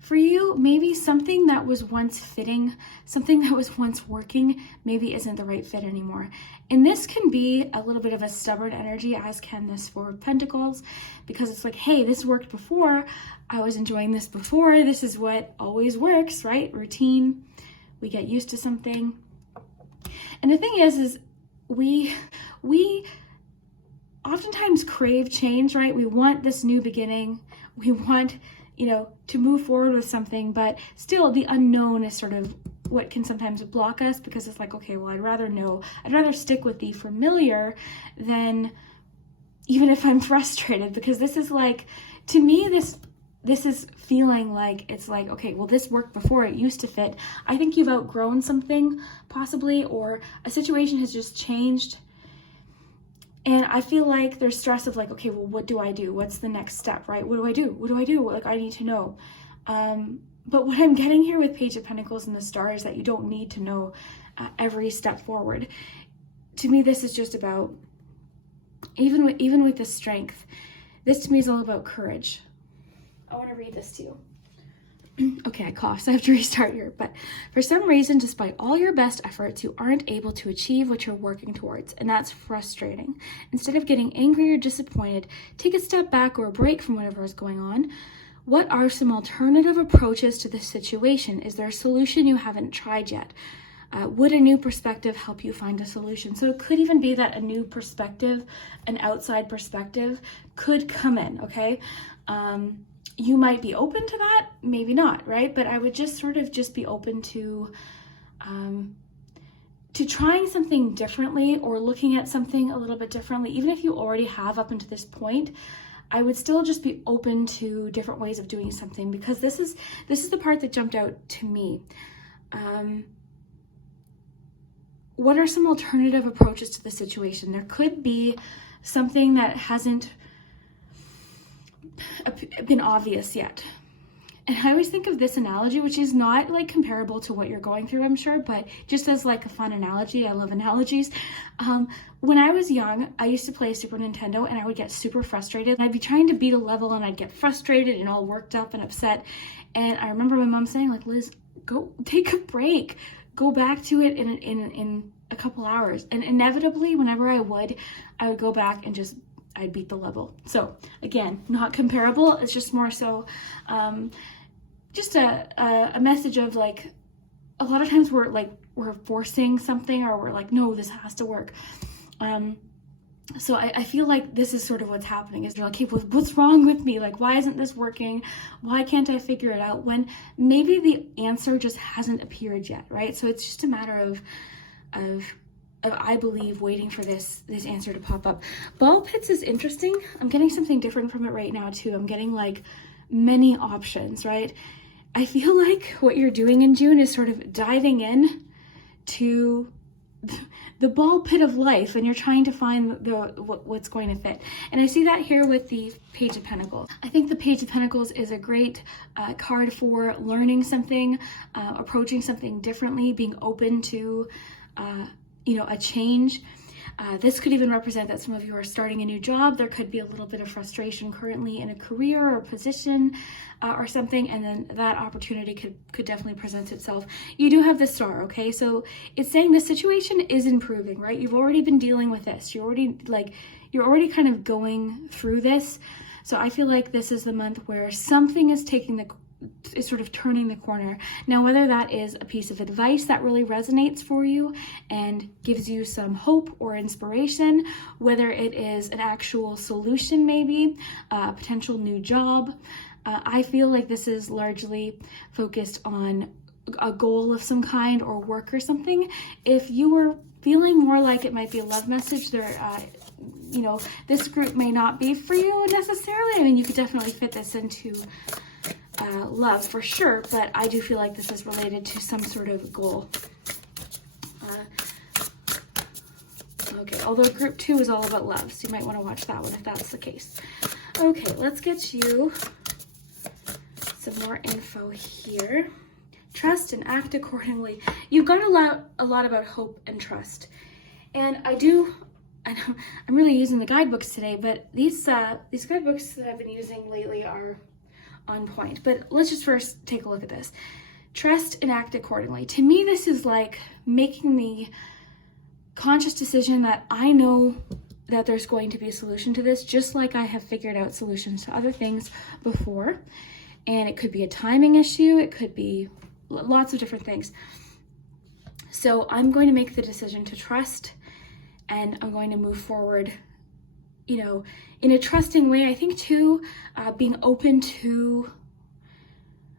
for you, maybe something that was once fitting, something that was once working, maybe isn't the right fit anymore. And this can be a little bit of a stubborn energy, as can this 4 of Pentacles, because it's like, hey, this worked before. I was enjoying this before. This is what always works, right? Routine. We get used to something. And the thing is we oftentimes crave change, right? We want this new beginning. We want, you know, to move forward with something, but still the unknown is sort of what can sometimes block us, because it's like, okay, well, I'd rather stick with the familiar than, even if I'm frustrated, because this is like, to me, this this is feeling like it's like, okay, well, this worked before, it used to fit. I think you've outgrown something possibly, or a situation has just changed. And I feel like there's stress of like, okay, well, what do I do? What's the next step, right? What do I do? What do I do? Like, I need to know. But what I'm getting here with Page of Pentacles and the Star is that you don't need to know every step forward. To me, this is just about, even with the strength, this to me is all about courage. I want to read this to you. Okay, I coughed, so I have to restart here. But for some reason, despite all your best efforts, you aren't able to achieve what you're working towards, and that's frustrating. Instead of getting angry or disappointed, take a step back or a break from whatever is going on. What are some alternative approaches to this situation? Is there a solution you haven't tried yet? Would a new perspective help you find a solution? So it could even be that a new perspective, an outside perspective, could come in, okay? You might be open to that, maybe not, right? But I would just sort of just be open to trying something differently, or looking at something a little bit differently. Even if you already have up until this point, I would still just be open to different ways of doing something, because this is the part that jumped out to me. What are some alternative approaches to the situation? There could be something that hasn't been obvious yet. And I always think of this analogy, which is not like comparable to what you're going through, I'm sure, but just as like a fun analogy. I love analogies. When I was young, I used to play Super Nintendo, and I would get super frustrated. I'd be trying to beat a level, and I'd get frustrated and all worked up and upset. And I remember my mom saying, like, Liz, go take a break. Go back to it in a couple hours. And inevitably, whenever I would go back and I'd beat the level. So again, not comparable. It's just more so just a message of like, a lot of times we're forcing something, or we're like, no, this has to work. So I feel like this is sort of what's happening, is you're like, hey, what's wrong with me? Like, why isn't this working? Why can't I figure it out? When maybe the answer just hasn't appeared yet, right? So it's just a matter of I believe, waiting for this answer to pop up. Ball pits is interesting. I'm getting something different from it right now too. I'm getting like many options, right? I feel like what you're doing in June is sort of diving in to the ball pit of life, and you're trying to find what's going to fit. And I see that here with the Page of Pentacles. I think the Page of Pentacles is a great card for learning something, approaching something differently, being open to a change. This could even represent that some of you are starting a new job. There could be a little bit of frustration currently in a career or position or something, and then that opportunity could definitely present itself. You do have the Star, okay? So it's saying the situation is improving, right? You've already been dealing with this. You're already kind of going through this. So I feel like this is the month where something is sort of turning the corner. Now, whether that is a piece of advice that really resonates for you and gives you some hope or inspiration, whether it is an actual solution, maybe a potential new job, I feel like this is largely focused on a goal of some kind or work or something. If you were feeling more like it might be a love message, this group may not be for you necessarily. I mean, you could definitely fit this into love for sure, but I do feel like this is related to some sort of goal. Okay, although group 2 is all about love, so you might want to watch that one if that's the case. Okay, let's get you some more info here. Trust and act accordingly. You've got a lot about hope and trust. And I'm really using the guidebooks today, but these guidebooks that I've been using lately are on point. But let's just first take a look at this. Trust and act accordingly. To me, this is like making the conscious decision that I know that there's going to be a solution to this, just like I have figured out solutions to other things before. And it could be a timing issue. It could be lots of different things. So I'm going to make the decision to trust, and I'm going to move forward, in a trusting way. I think too, being open to,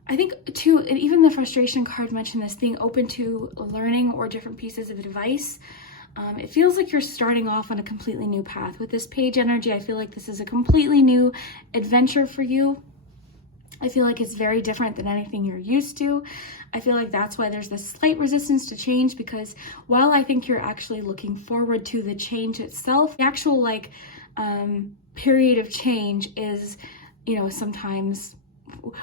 and even the frustration card mentioned this, being open to learning or different pieces of advice. It feels like you're starting off on a completely new path. With this page energy, I feel like this is a completely new adventure for you. I feel like it's very different than anything you're used to. I feel like that's why there's this slight resistance to change, because while I think you're actually looking forward to the change itself, the actual like period of change is, you know, sometimes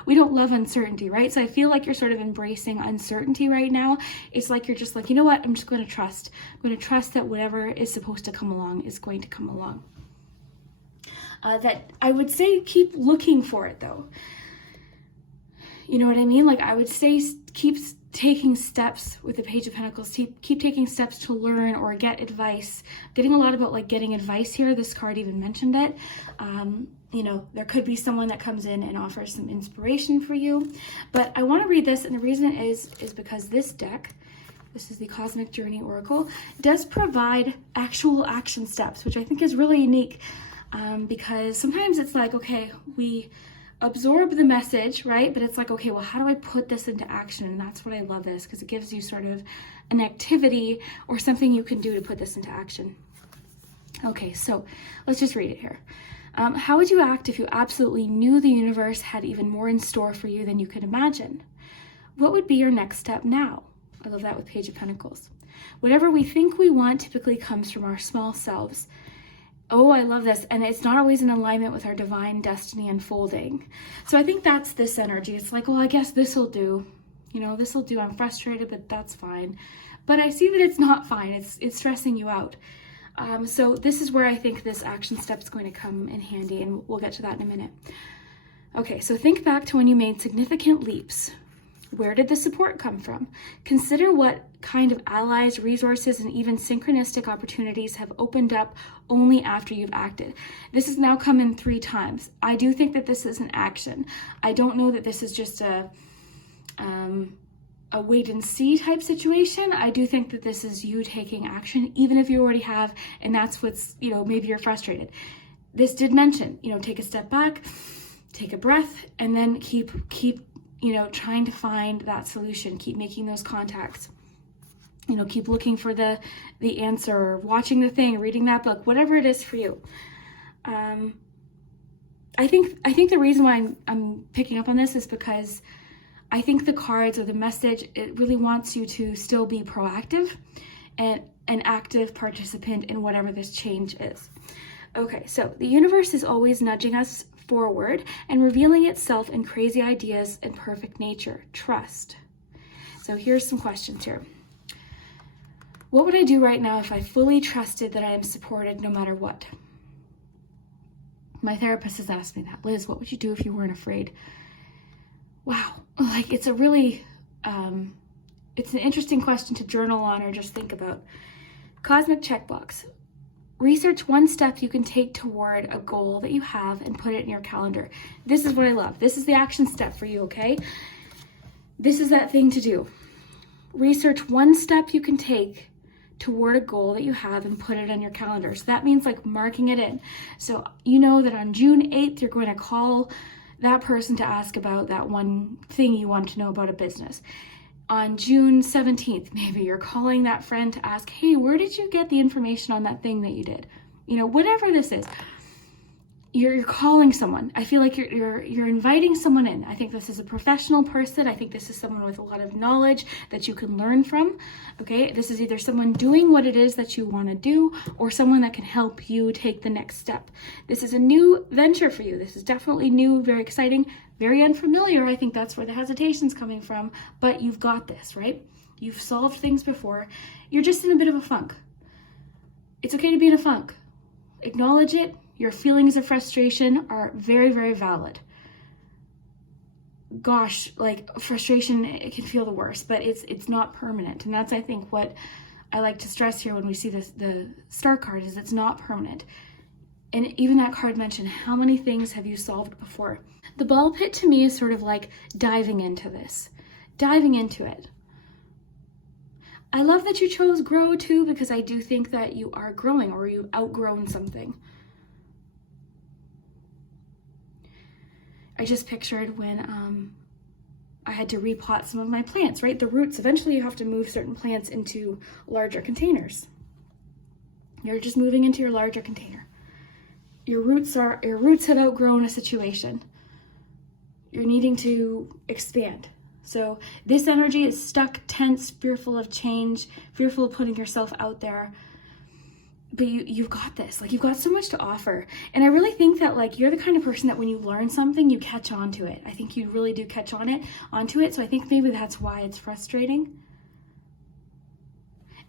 we don't love uncertainty, right? So I feel like you're sort of embracing uncertainty right now. It's like you're just like, you know what, I'm just going to trust. I'm going to trust that whatever is supposed to come along is going to come along. That I would say keep looking for it though. You know what I mean? Like I would say keep taking steps with the Page of Pentacles. Keep taking steps to learn or get advice. Getting a lot about like getting advice here. This card even mentioned it. You know, there could be someone that comes in and offers some inspiration for you. But I want to read this, and the reason is because this deck, this is the Cosmic Journey Oracle, does provide actual action steps, which I think is really unique. Because sometimes it's like, okay, we absorb the message, right? But it's like, okay, well, how do I put this into action? And that's what I love this, because it gives you sort of an activity or something you can do to put this into action. Okay, so let's just read it here. How would you act if you absolutely knew the universe had even more in store for you than you could imagine? What would be your next step now? I love that with Page of Pentacles. Whatever we think we want typically comes from our small selves. Oh, I love this. And it's not always in alignment with our divine destiny unfolding. So I think that's this energy. It's like, well, I guess this will do. You know, this will do. I'm frustrated, but that's fine. But I see that it's not fine. It's stressing you out. So this is where I think this action step is going to come in handy, and we'll get to that in a minute. Okay, so think back to when you made significant leaps. Where did the support come from? Consider what kind of allies, resources, and even synchronistic opportunities have opened up only after you've acted. This has now come in 3 times. I do think that this is an action. I don't know that this is just a wait and see type situation. I do think that this is you taking action, even if you already have, and that's what's, you know, maybe you're frustrated. This did mention, you know, take a step back, take a breath, and then keep, you know, trying to find that solution. Keep making those contacts. You know, keep looking for the answer, watching the thing, reading that book, whatever it is for you. I think the reason why I'm picking up on this is because I think the cards or the message, it really wants you to still be proactive and an active participant in whatever this change is. Okay, so the universe is always nudging us forward and revealing itself in crazy ideas and perfect nature. Trust. So here's some questions here. What would I do right now if I fully trusted that I am supported no matter what? My therapist has asked me that. Liz, what would you do if you weren't afraid? Wow, like it's a really, it's an interesting question to journal on or just think about. Cosmic checkbox. Research one step you can take toward a goal that you have and put it in your calendar. This is what I love. This is the action step for you, okay? This is that thing to do. Research one step you can take toward a goal that you have and put it on your calendar. So that means like marking it in. So you know that on June 8th, you're going to call that person to ask about that one thing you want to know about a business. On June 17th, maybe you're calling that friend to ask, hey, where did you get the information on that thing that you did? You know, whatever this is, you're calling someone. I feel like you're inviting someone in. I think this is a professional person. I think this is someone with a lot of knowledge that you can learn from. Okay, this is either someone doing what it is that you want to do or someone that can help you take the next step. This is a new venture for you. This is definitely new, very exciting, very unfamiliar. I think that's where the hesitation's coming from, but you've got this, right? You've solved things before. You're just in a bit of a funk. It's okay to be in a funk. Acknowledge it. Your feelings of frustration are very, very valid. Gosh, like frustration, it can feel the worst, but it's not permanent. And that's, I think, what I like to stress here when we see this, the star card, is it's not permanent. And even that card mentioned, how many things have you solved before? The ball pit to me is sort of like diving into this, diving into it. I love that you chose grow too, because I do think that you are growing or you've outgrown something. I just pictured when I had to repot some of my plants, right? The roots, eventually you have to move certain plants into larger containers. You're just moving into your larger container. Your roots have outgrown a situation. you're needing to expand. So this energy is stuck, tense, fearful of change, fearful of putting yourself out there. But you've got this, like, you've got so much to offer. And I really think that, like, you're the kind of person that when you learn something, you catch on to it. I think you really do catch onto it. So I think maybe that's why it's frustrating.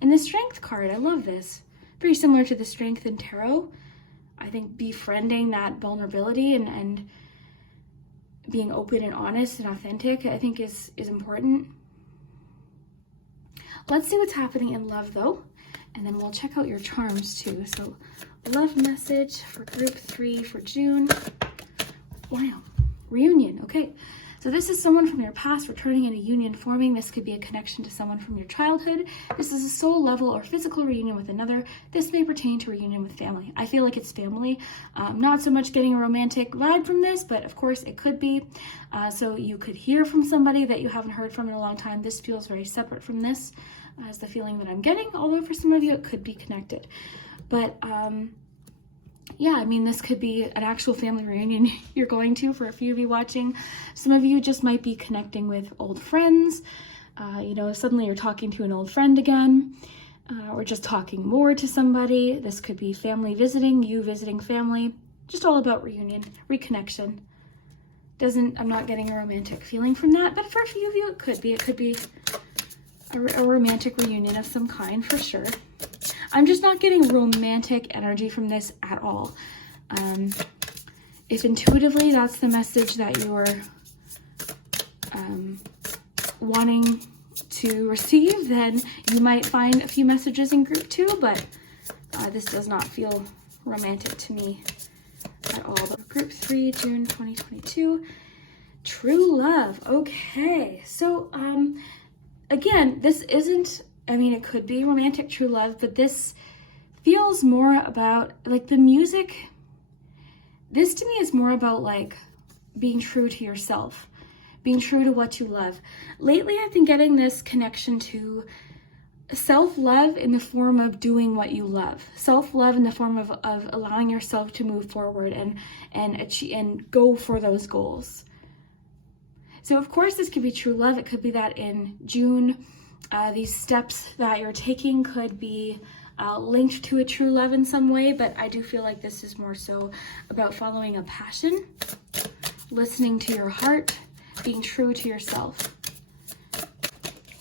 And the Strength card, I love this. Very similar to the Strength in Tarot. I think befriending that vulnerability and being open and honest and authentic, I think is important. Let's see what's happening in love, though. And then we'll check out your charms too. So love message for group 3 for June. Wow, reunion, okay. So this is someone from your past returning in a union forming. This could be a connection to someone from your childhood. This is a soul level or physical reunion with another. This may pertain to reunion with family. I feel like it's family. Not so much getting a romantic vibe from this, but of course it could be. So you could hear from somebody that you haven't heard from in a long time. This feels very separate from this. As the feeling that I'm getting, although for some of you it could be connected. But yeah, I mean, this could be an actual family reunion you're going to for a few of you watching. Some of you just might be connecting with old friends. You know, suddenly you're talking to an old friend again, or just talking more to somebody. This could be family visiting, you visiting family, just all about reunion, reconnection. I'm not getting a romantic feeling from that, but for a few of you it could be. It could be a romantic reunion of some kind, for sure. I'm just not getting romantic energy from this at all. If intuitively that's the message that you're wanting to receive, then you might find a few messages in group 2, but this does not feel romantic to me at all. But group 3, June 2022, true love. Okay, so again, this isn't, I mean, it could be romantic true love, but this feels more about, like, the music. This to me is more about, like, being true to yourself, being true to what you love. Lately, I've been getting this connection to self-love in the form of doing what you love. Self-love in the form of allowing yourself to move forward and achieve and go for those goals. So of course this could be true love. It could be that in June, these steps that you're taking could be linked to a true love in some way, but I do feel like this is more so about following a passion, listening to your heart, being true to yourself.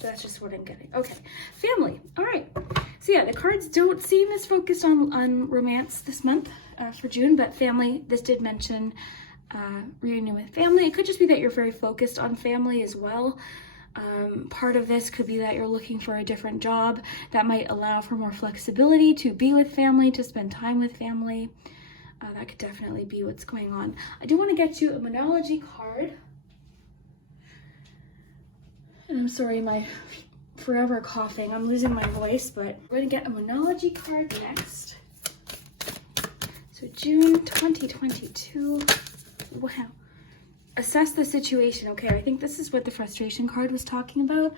That's just what I'm getting. Okay, family. All right. So yeah, the cards don't seem as focused on romance this month for June, but family, this did mention reunion with family. It could just be that you're very focused on family as well. Part of this could be that you're looking for a different job that might allow for more flexibility to be with family, to spend time with family. That could definitely be what's going on. I do want to get you a Moonology card. And I'm sorry, my forever coughing. I'm losing my voice, but we're going to get a Moonology card next. So June 2022. Wow. Assess the situation. Okay, I think this is what the frustration card was talking about.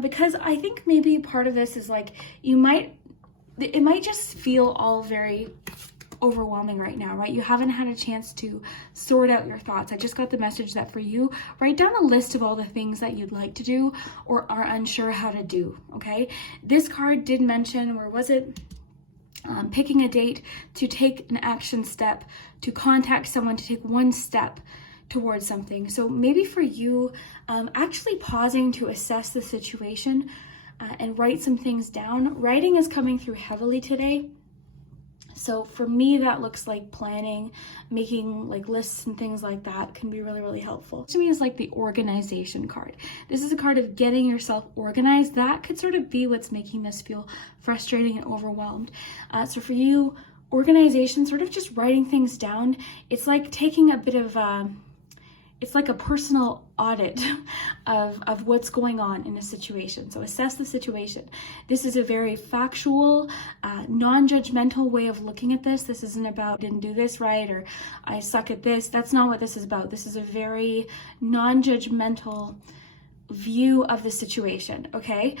Because I think maybe part of this is like, it might just feel all very overwhelming right now, right? You haven't had a chance to sort out your thoughts. I just got the message that for you, write down a list of all the things that you'd like to do or are unsure how to do, okay? This card did mention, where was it? Picking a date to take an action step, to contact someone, to take one step towards something. So maybe for you, actually pausing to assess the situation and write some things down. Writing is coming through heavily today. So for me, that looks like planning, making like lists and things like that can be really, really helpful. To me, it's like the organization card. This is a card of getting yourself organized. That could sort of be what's making this feel frustrating and overwhelmed. So for you, organization, sort of just writing things down. It's like taking a bit of it's like a personal audit of what's going on in a situation. So assess the situation. This is a very factual, non-judgmental way of looking at this. This isn't about didn't do this right or I suck at this. That's not what this is about. This is a very non-judgmental view of the situation, okay?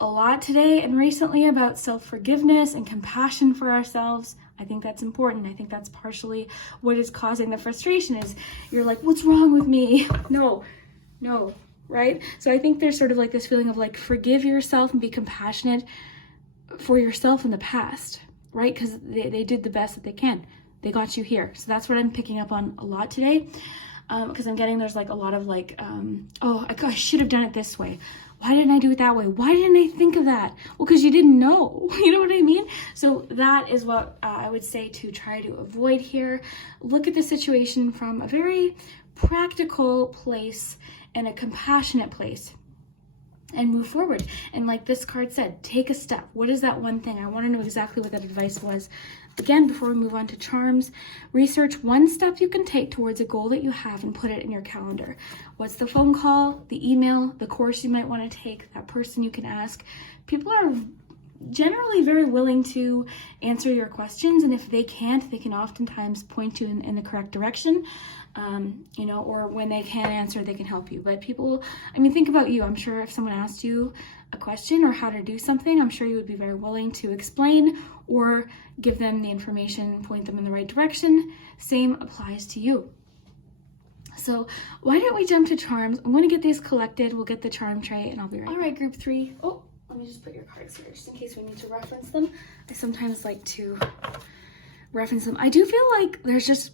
a lot today and recently about self-forgiveness and compassion for ourselves. I think that's important. I think that's partially what is causing the frustration is you're like, what's wrong with me? No, right? So I think there's sort of like this feeling of like, forgive yourself and be compassionate for yourself in the past, right? Because they did the best that they can. They got you here. So that's what I'm picking up on a lot today. Because I'm getting, there's like a lot of like, oh, I should have done it this way. Why didn't I do it that way? Why didn't I think of that? Well, because you didn't know. You know what I mean? So that is what I would say to try to avoid here. Look at the situation from a very practical place and a compassionate place and move forward. And like this card said, take a step. What is that one thing? I want to know exactly what that advice was. Again, before we move on to charms, research one step you can take towards a goal that you have and put it in your calendar. What's the phone call, the email, the course you might want to take, that person you can ask. People are generally very willing to answer your questions, and if they can't, they can oftentimes point you in the correct direction, you know, or when they can't answer, they can help you. But people, I mean, think about you. I'm sure if someone asked you a question or how to do something, I'm sure you would be very willing to explain or give them the information, point them in the right direction. Same applies to you. So why don't we jump to charms? I'm going to get these collected. We'll get the charm tray and I'll be right back. All right, group 3. Oh, let me just put your cards here just in case we need to reference them. I sometimes like to reference them. I do feel like there's just,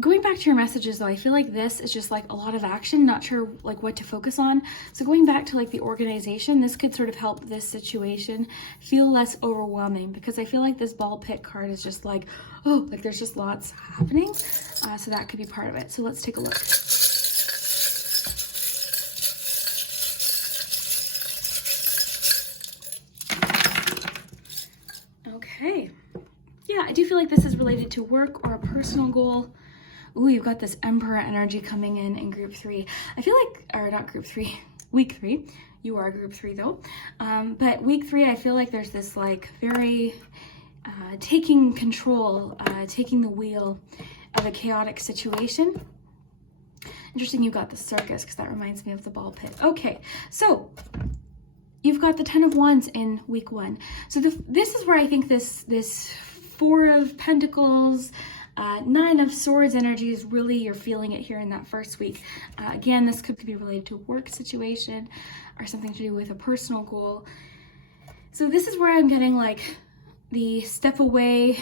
going back to your messages though, I feel like this is just like a lot of action, not sure like what to focus on. So going back to like the organization, this could sort of help this situation feel less overwhelming, because I feel like this ball pit card is just like, oh, like there's just lots happening. So that could be part of it. So let's take a look. Okay. Yeah, I do feel like this is related to work or a personal goal. Ooh, you've got this Emperor energy coming in group 3. I feel like, or not group 3, week 3. You are group 3 though. But week 3, I feel like there's this like very taking control, taking the wheel of a chaotic situation. Interesting you got the circus, because that reminds me of the ball pit. Okay, so you've got the 10 of Wands in week 1. So this is where I think this 4 of Pentacles, 9 of Swords energy is really, you're feeling it here in that first week. Again, this could be related to a work situation or something to do with a personal goal. So this is where I'm getting like the step away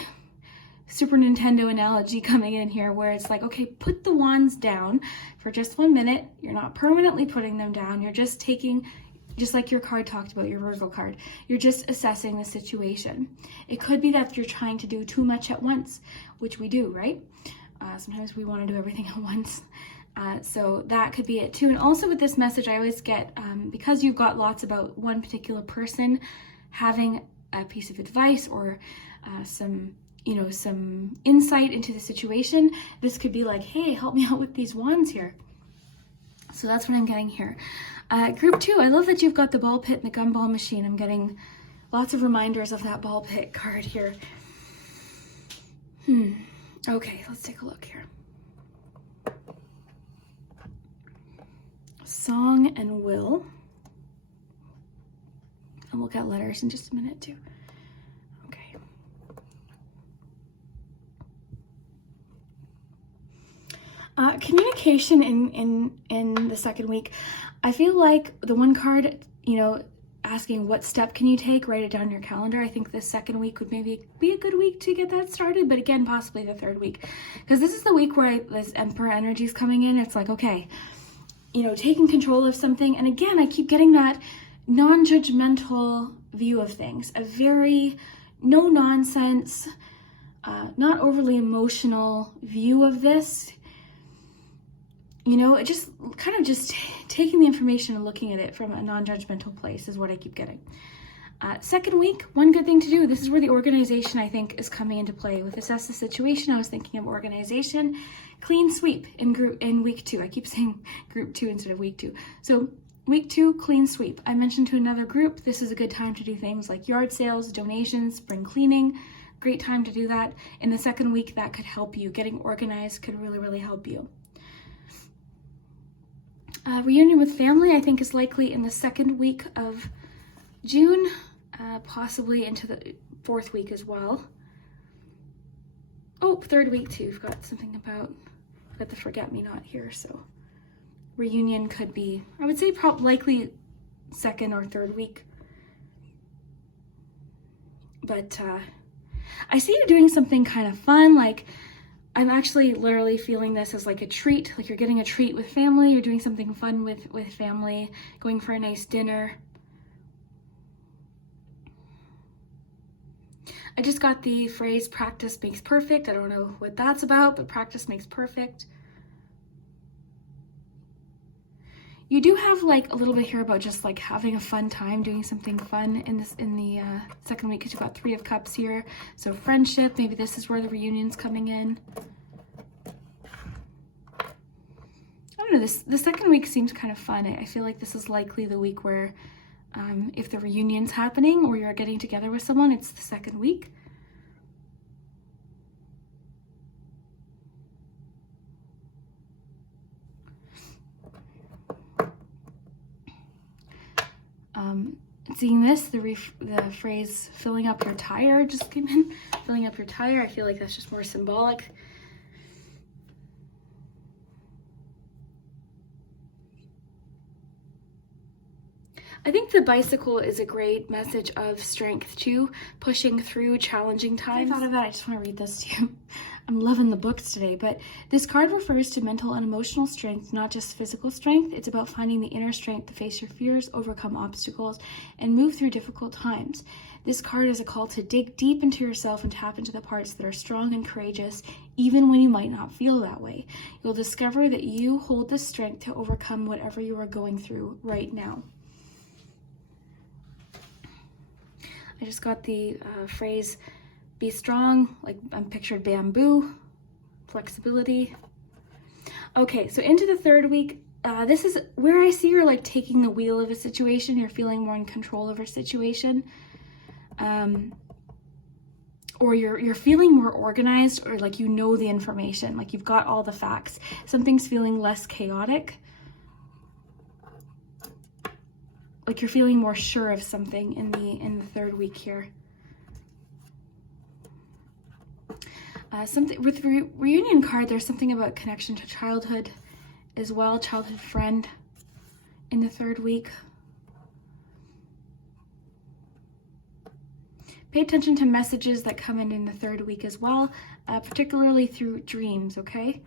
Super Nintendo analogy coming in here, where it's like, okay, put the wands down for just 1 minute. You're not permanently putting them down. You're just taking, just like your card talked about, your Virgo card, you're just assessing the situation. It could be that you're trying to do too much at once, which we do, right? Sometimes we want to do everything at once. So that could be it too. And also with this message, I always get, because you've got lots about one particular person having a piece of advice or some insight into the situation, this could be like, hey, help me out with these wands here. So that's what I'm getting here. Group 2, I love that you've got the ball pit and the gumball machine. I'm getting lots of reminders of that ball pit card here. Okay, let's take a look here. Song and will. And we'll get letters in just a minute too. Okay. Communication in the second week. I feel like the one card, asking what step can you take, write it down in your calendar. I think the second week would maybe be a good week to get that started, but again, possibly the third week, because this is the week where this Emperor energy is coming in. It's like, okay, taking control of something. And again, I keep getting that non-judgmental view of things, a very no nonsense, not overly emotional view of this. It just kind of just taking the information and looking at it from a non-judgmental place is what I keep getting. Second week, one good thing to do, this is where the organization, I think, is coming into play. With assess the situation, I was thinking of organization, clean sweep in week 2. I keep saying group 2 instead of week 2. So week 2, clean sweep. I mentioned to another group, this is a good time to do things like yard sales, donations, spring cleaning. Great time to do that. In the second week, that could help you. Getting organized could really, really help you. Reunion with family, I think, is likely in the second week of June, possibly into the 4th week as well. Oh, 3rd week too. We've got something about, we've got the forget-me-not here, so reunion could be, I would say likely 2nd or 3rd week. But I see you doing something kind of fun, like I'm actually literally feeling this as like a treat, like you're getting a treat with family, you're doing something fun with family, going for a nice dinner. I just got the phrase practice makes perfect. I don't know what that's about, but practice makes perfect. You do have like a little bit here about just like having a fun time, doing something fun in the 2nd week, because you've got 3 of Cups here. So friendship, maybe this is where the reunion's coming in. I don't know, the 2nd week seems kind of fun. I feel like this is likely the week where if the reunion's happening or you're getting together with someone, it's the 2nd week. Seeing this, the phrase filling up your tire just came in. Filling up your tire, I feel like that's just more symbolic. I think the bicycle is a great message of strength too, pushing through challenging times. I thought of that, I just want to read this to you. I'm loving the books today, but this card refers to mental and emotional strength, not just physical strength. It's about finding the inner strength to face your fears, overcome obstacles, and move through difficult times. This card is a call to dig deep into yourself and tap into the parts that are strong and courageous, even when you might not feel that way. You'll discover that you hold the strength to overcome whatever you are going through right now. I just got the phrase, be strong, like I'm pictured bamboo, flexibility. Okay, so into the 3rd week, this is where I see you're like taking the wheel of a situation, you're feeling more in control of a situation, or you're feeling more organized, or like you know the information, like you've got all the facts. Something's feeling less chaotic. Like you're feeling more sure of something in the 3rd week here. Something with the reunion card, there's something about connection to childhood as well, childhood friend in the 3rd week. Pay attention to messages that come in the 3rd week as well, particularly through dreams, okay?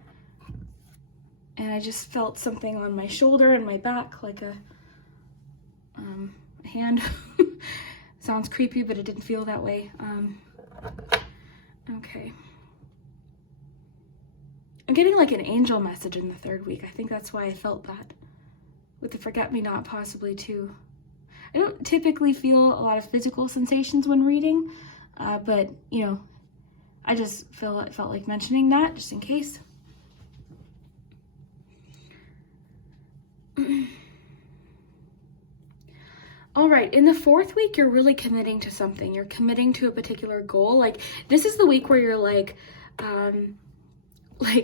And I just felt something on my shoulder and my back, like a hand. Sounds creepy, but it didn't feel that way. Okay. I'm getting like an angel message in the 3rd week. I think that's why I felt that. With the forget-me-not possibly too. I don't typically feel a lot of physical sensations when reading, but you know, I just felt like mentioning that just in case. All right, in the 4th week, you're really committing to something. You're committing to a particular goal. Like this is the week where you're like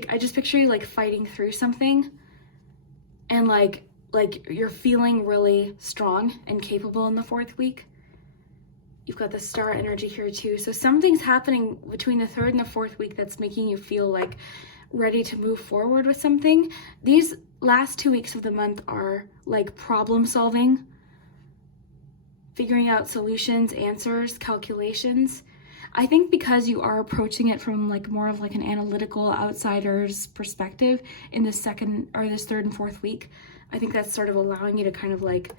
I just picture you like fighting through something, and like you're feeling really strong and capable in the 4th week. You've got the star energy here too. So something's happening between the 3rd and the 4th week that's making you feel like ready to move forward with something. These last 2 weeks of the month are like problem solving, figuring out solutions, answers, calculations. I think because you are approaching it from like more of like an analytical outsider's perspective in this 2nd or this 3rd and 4th week, I think that's sort of allowing you to kind of like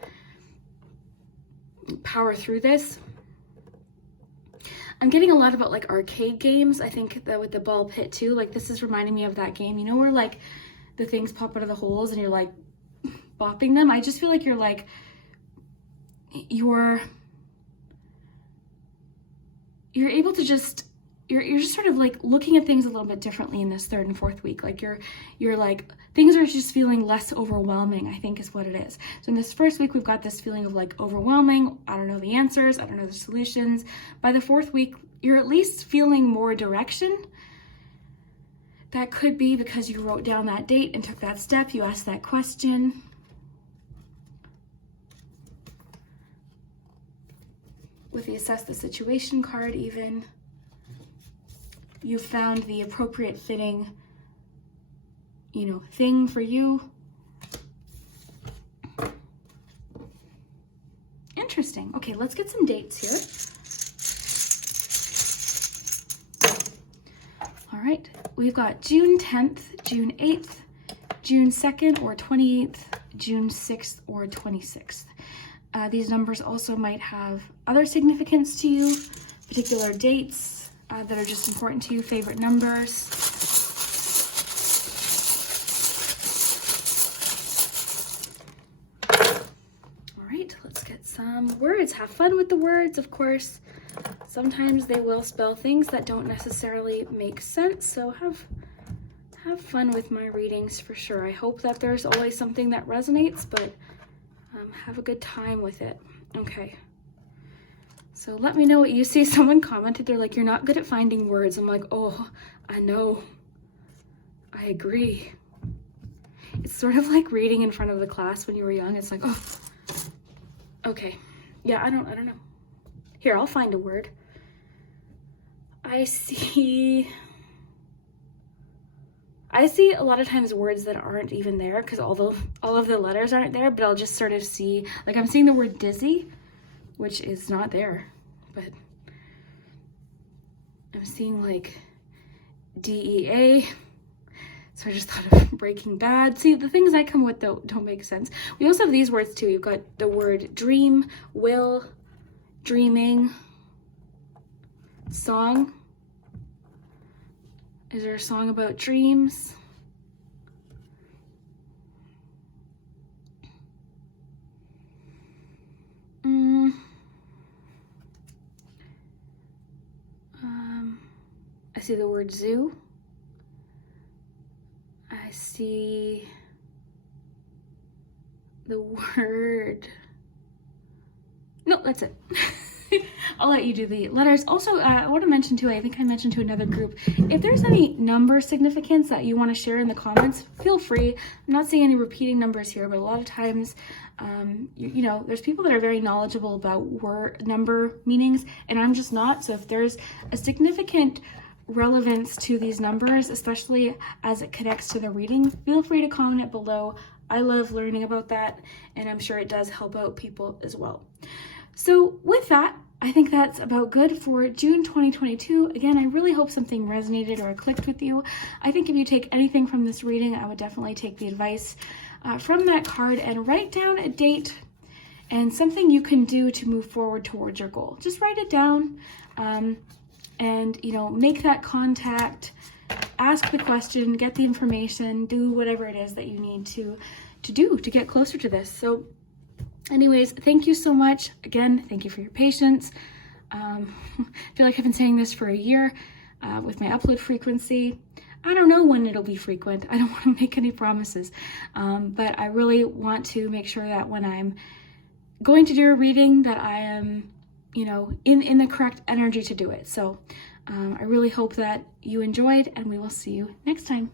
power through this. I'm getting a lot about like arcade games. I think that with the ball pit too, like this is reminding me of that game, you know, where like the things pop out of the holes and you're like bopping them. I just feel like you're like, you're able to just, you're just sort of like looking at things a little bit differently in this 3rd and 4th week. Like you're like, things are just feeling less overwhelming, I think is what it is. So in this 1st week, we've got this feeling of like overwhelming. I don't know the answers. I don't know the solutions. By the 4th week, you're at least feeling more direction. That could be because you wrote down that date and took that step. You asked that question. with the Assess the Situation card even, you found the appropriate fitting, you know, thing for you. Interesting. Okay, let's get some dates here. All right, we've got June 10th, June 8th, June 2nd or 28th, June 6th or 26th. These numbers also might have other significance to you, particular dates that are just important to you, favorite numbers. All right, let's get some words. Have fun with the words, of course. Sometimes they will spell things that don't necessarily make sense, so have fun with my readings for sure. I hope that there's always something that resonates, but have a good time with it. Okay. So let me know what you see. Someone commented, they're like, you're not good at finding words. I'm like, oh, I know. I agree. It's sort of like reading in front of the class when you were young. It's like, oh, okay. Yeah, I don't know. Here, I'll find a word. I see a lot of times words that aren't even there because all of the letters aren't there, but I'll just sort of see, like I'm seeing the word dizzy, which is not there, but I'm seeing like DEA. So I just thought of Breaking Bad. See, the things I come with don't make sense. We also have these words too. You've got the word dream, will, dreaming, song. Is there a song about dreams? I see the word zoo. I see the word, no, that's it. I'll let you do the letters. Also, I want to mention too, I think I mentioned to another group, if there's any number significance that you want to share in the comments, feel free. I'm not seeing any repeating numbers here, but a lot of times, you know, there's people that are very knowledgeable about word number meanings, and I'm just not. So if there's a significant relevance to these numbers, especially as it connects to the reading, feel free to comment it below. I love learning about that, and I'm sure it does help out people as well. So with that, I think that's about good for June 2022. Again, I really hope something resonated or clicked with you. I think if you take anything from this reading, I would definitely take the advice from that card and write down a date and something you can do to move forward towards your goal. Just write it down and, you know, make that contact, ask the question, get the information, do whatever it is that you need to do to get closer to this. So anyways, thank you so much. Again, thank you for your patience. I feel like I've been saying this for a year with my upload frequency. I don't know when it'll be frequent. I don't want to make any promises, but I really want to make sure that when I'm going to do a reading that I am, you know, in the correct energy to do it. So I really hope that you enjoyed, and we will see you next time.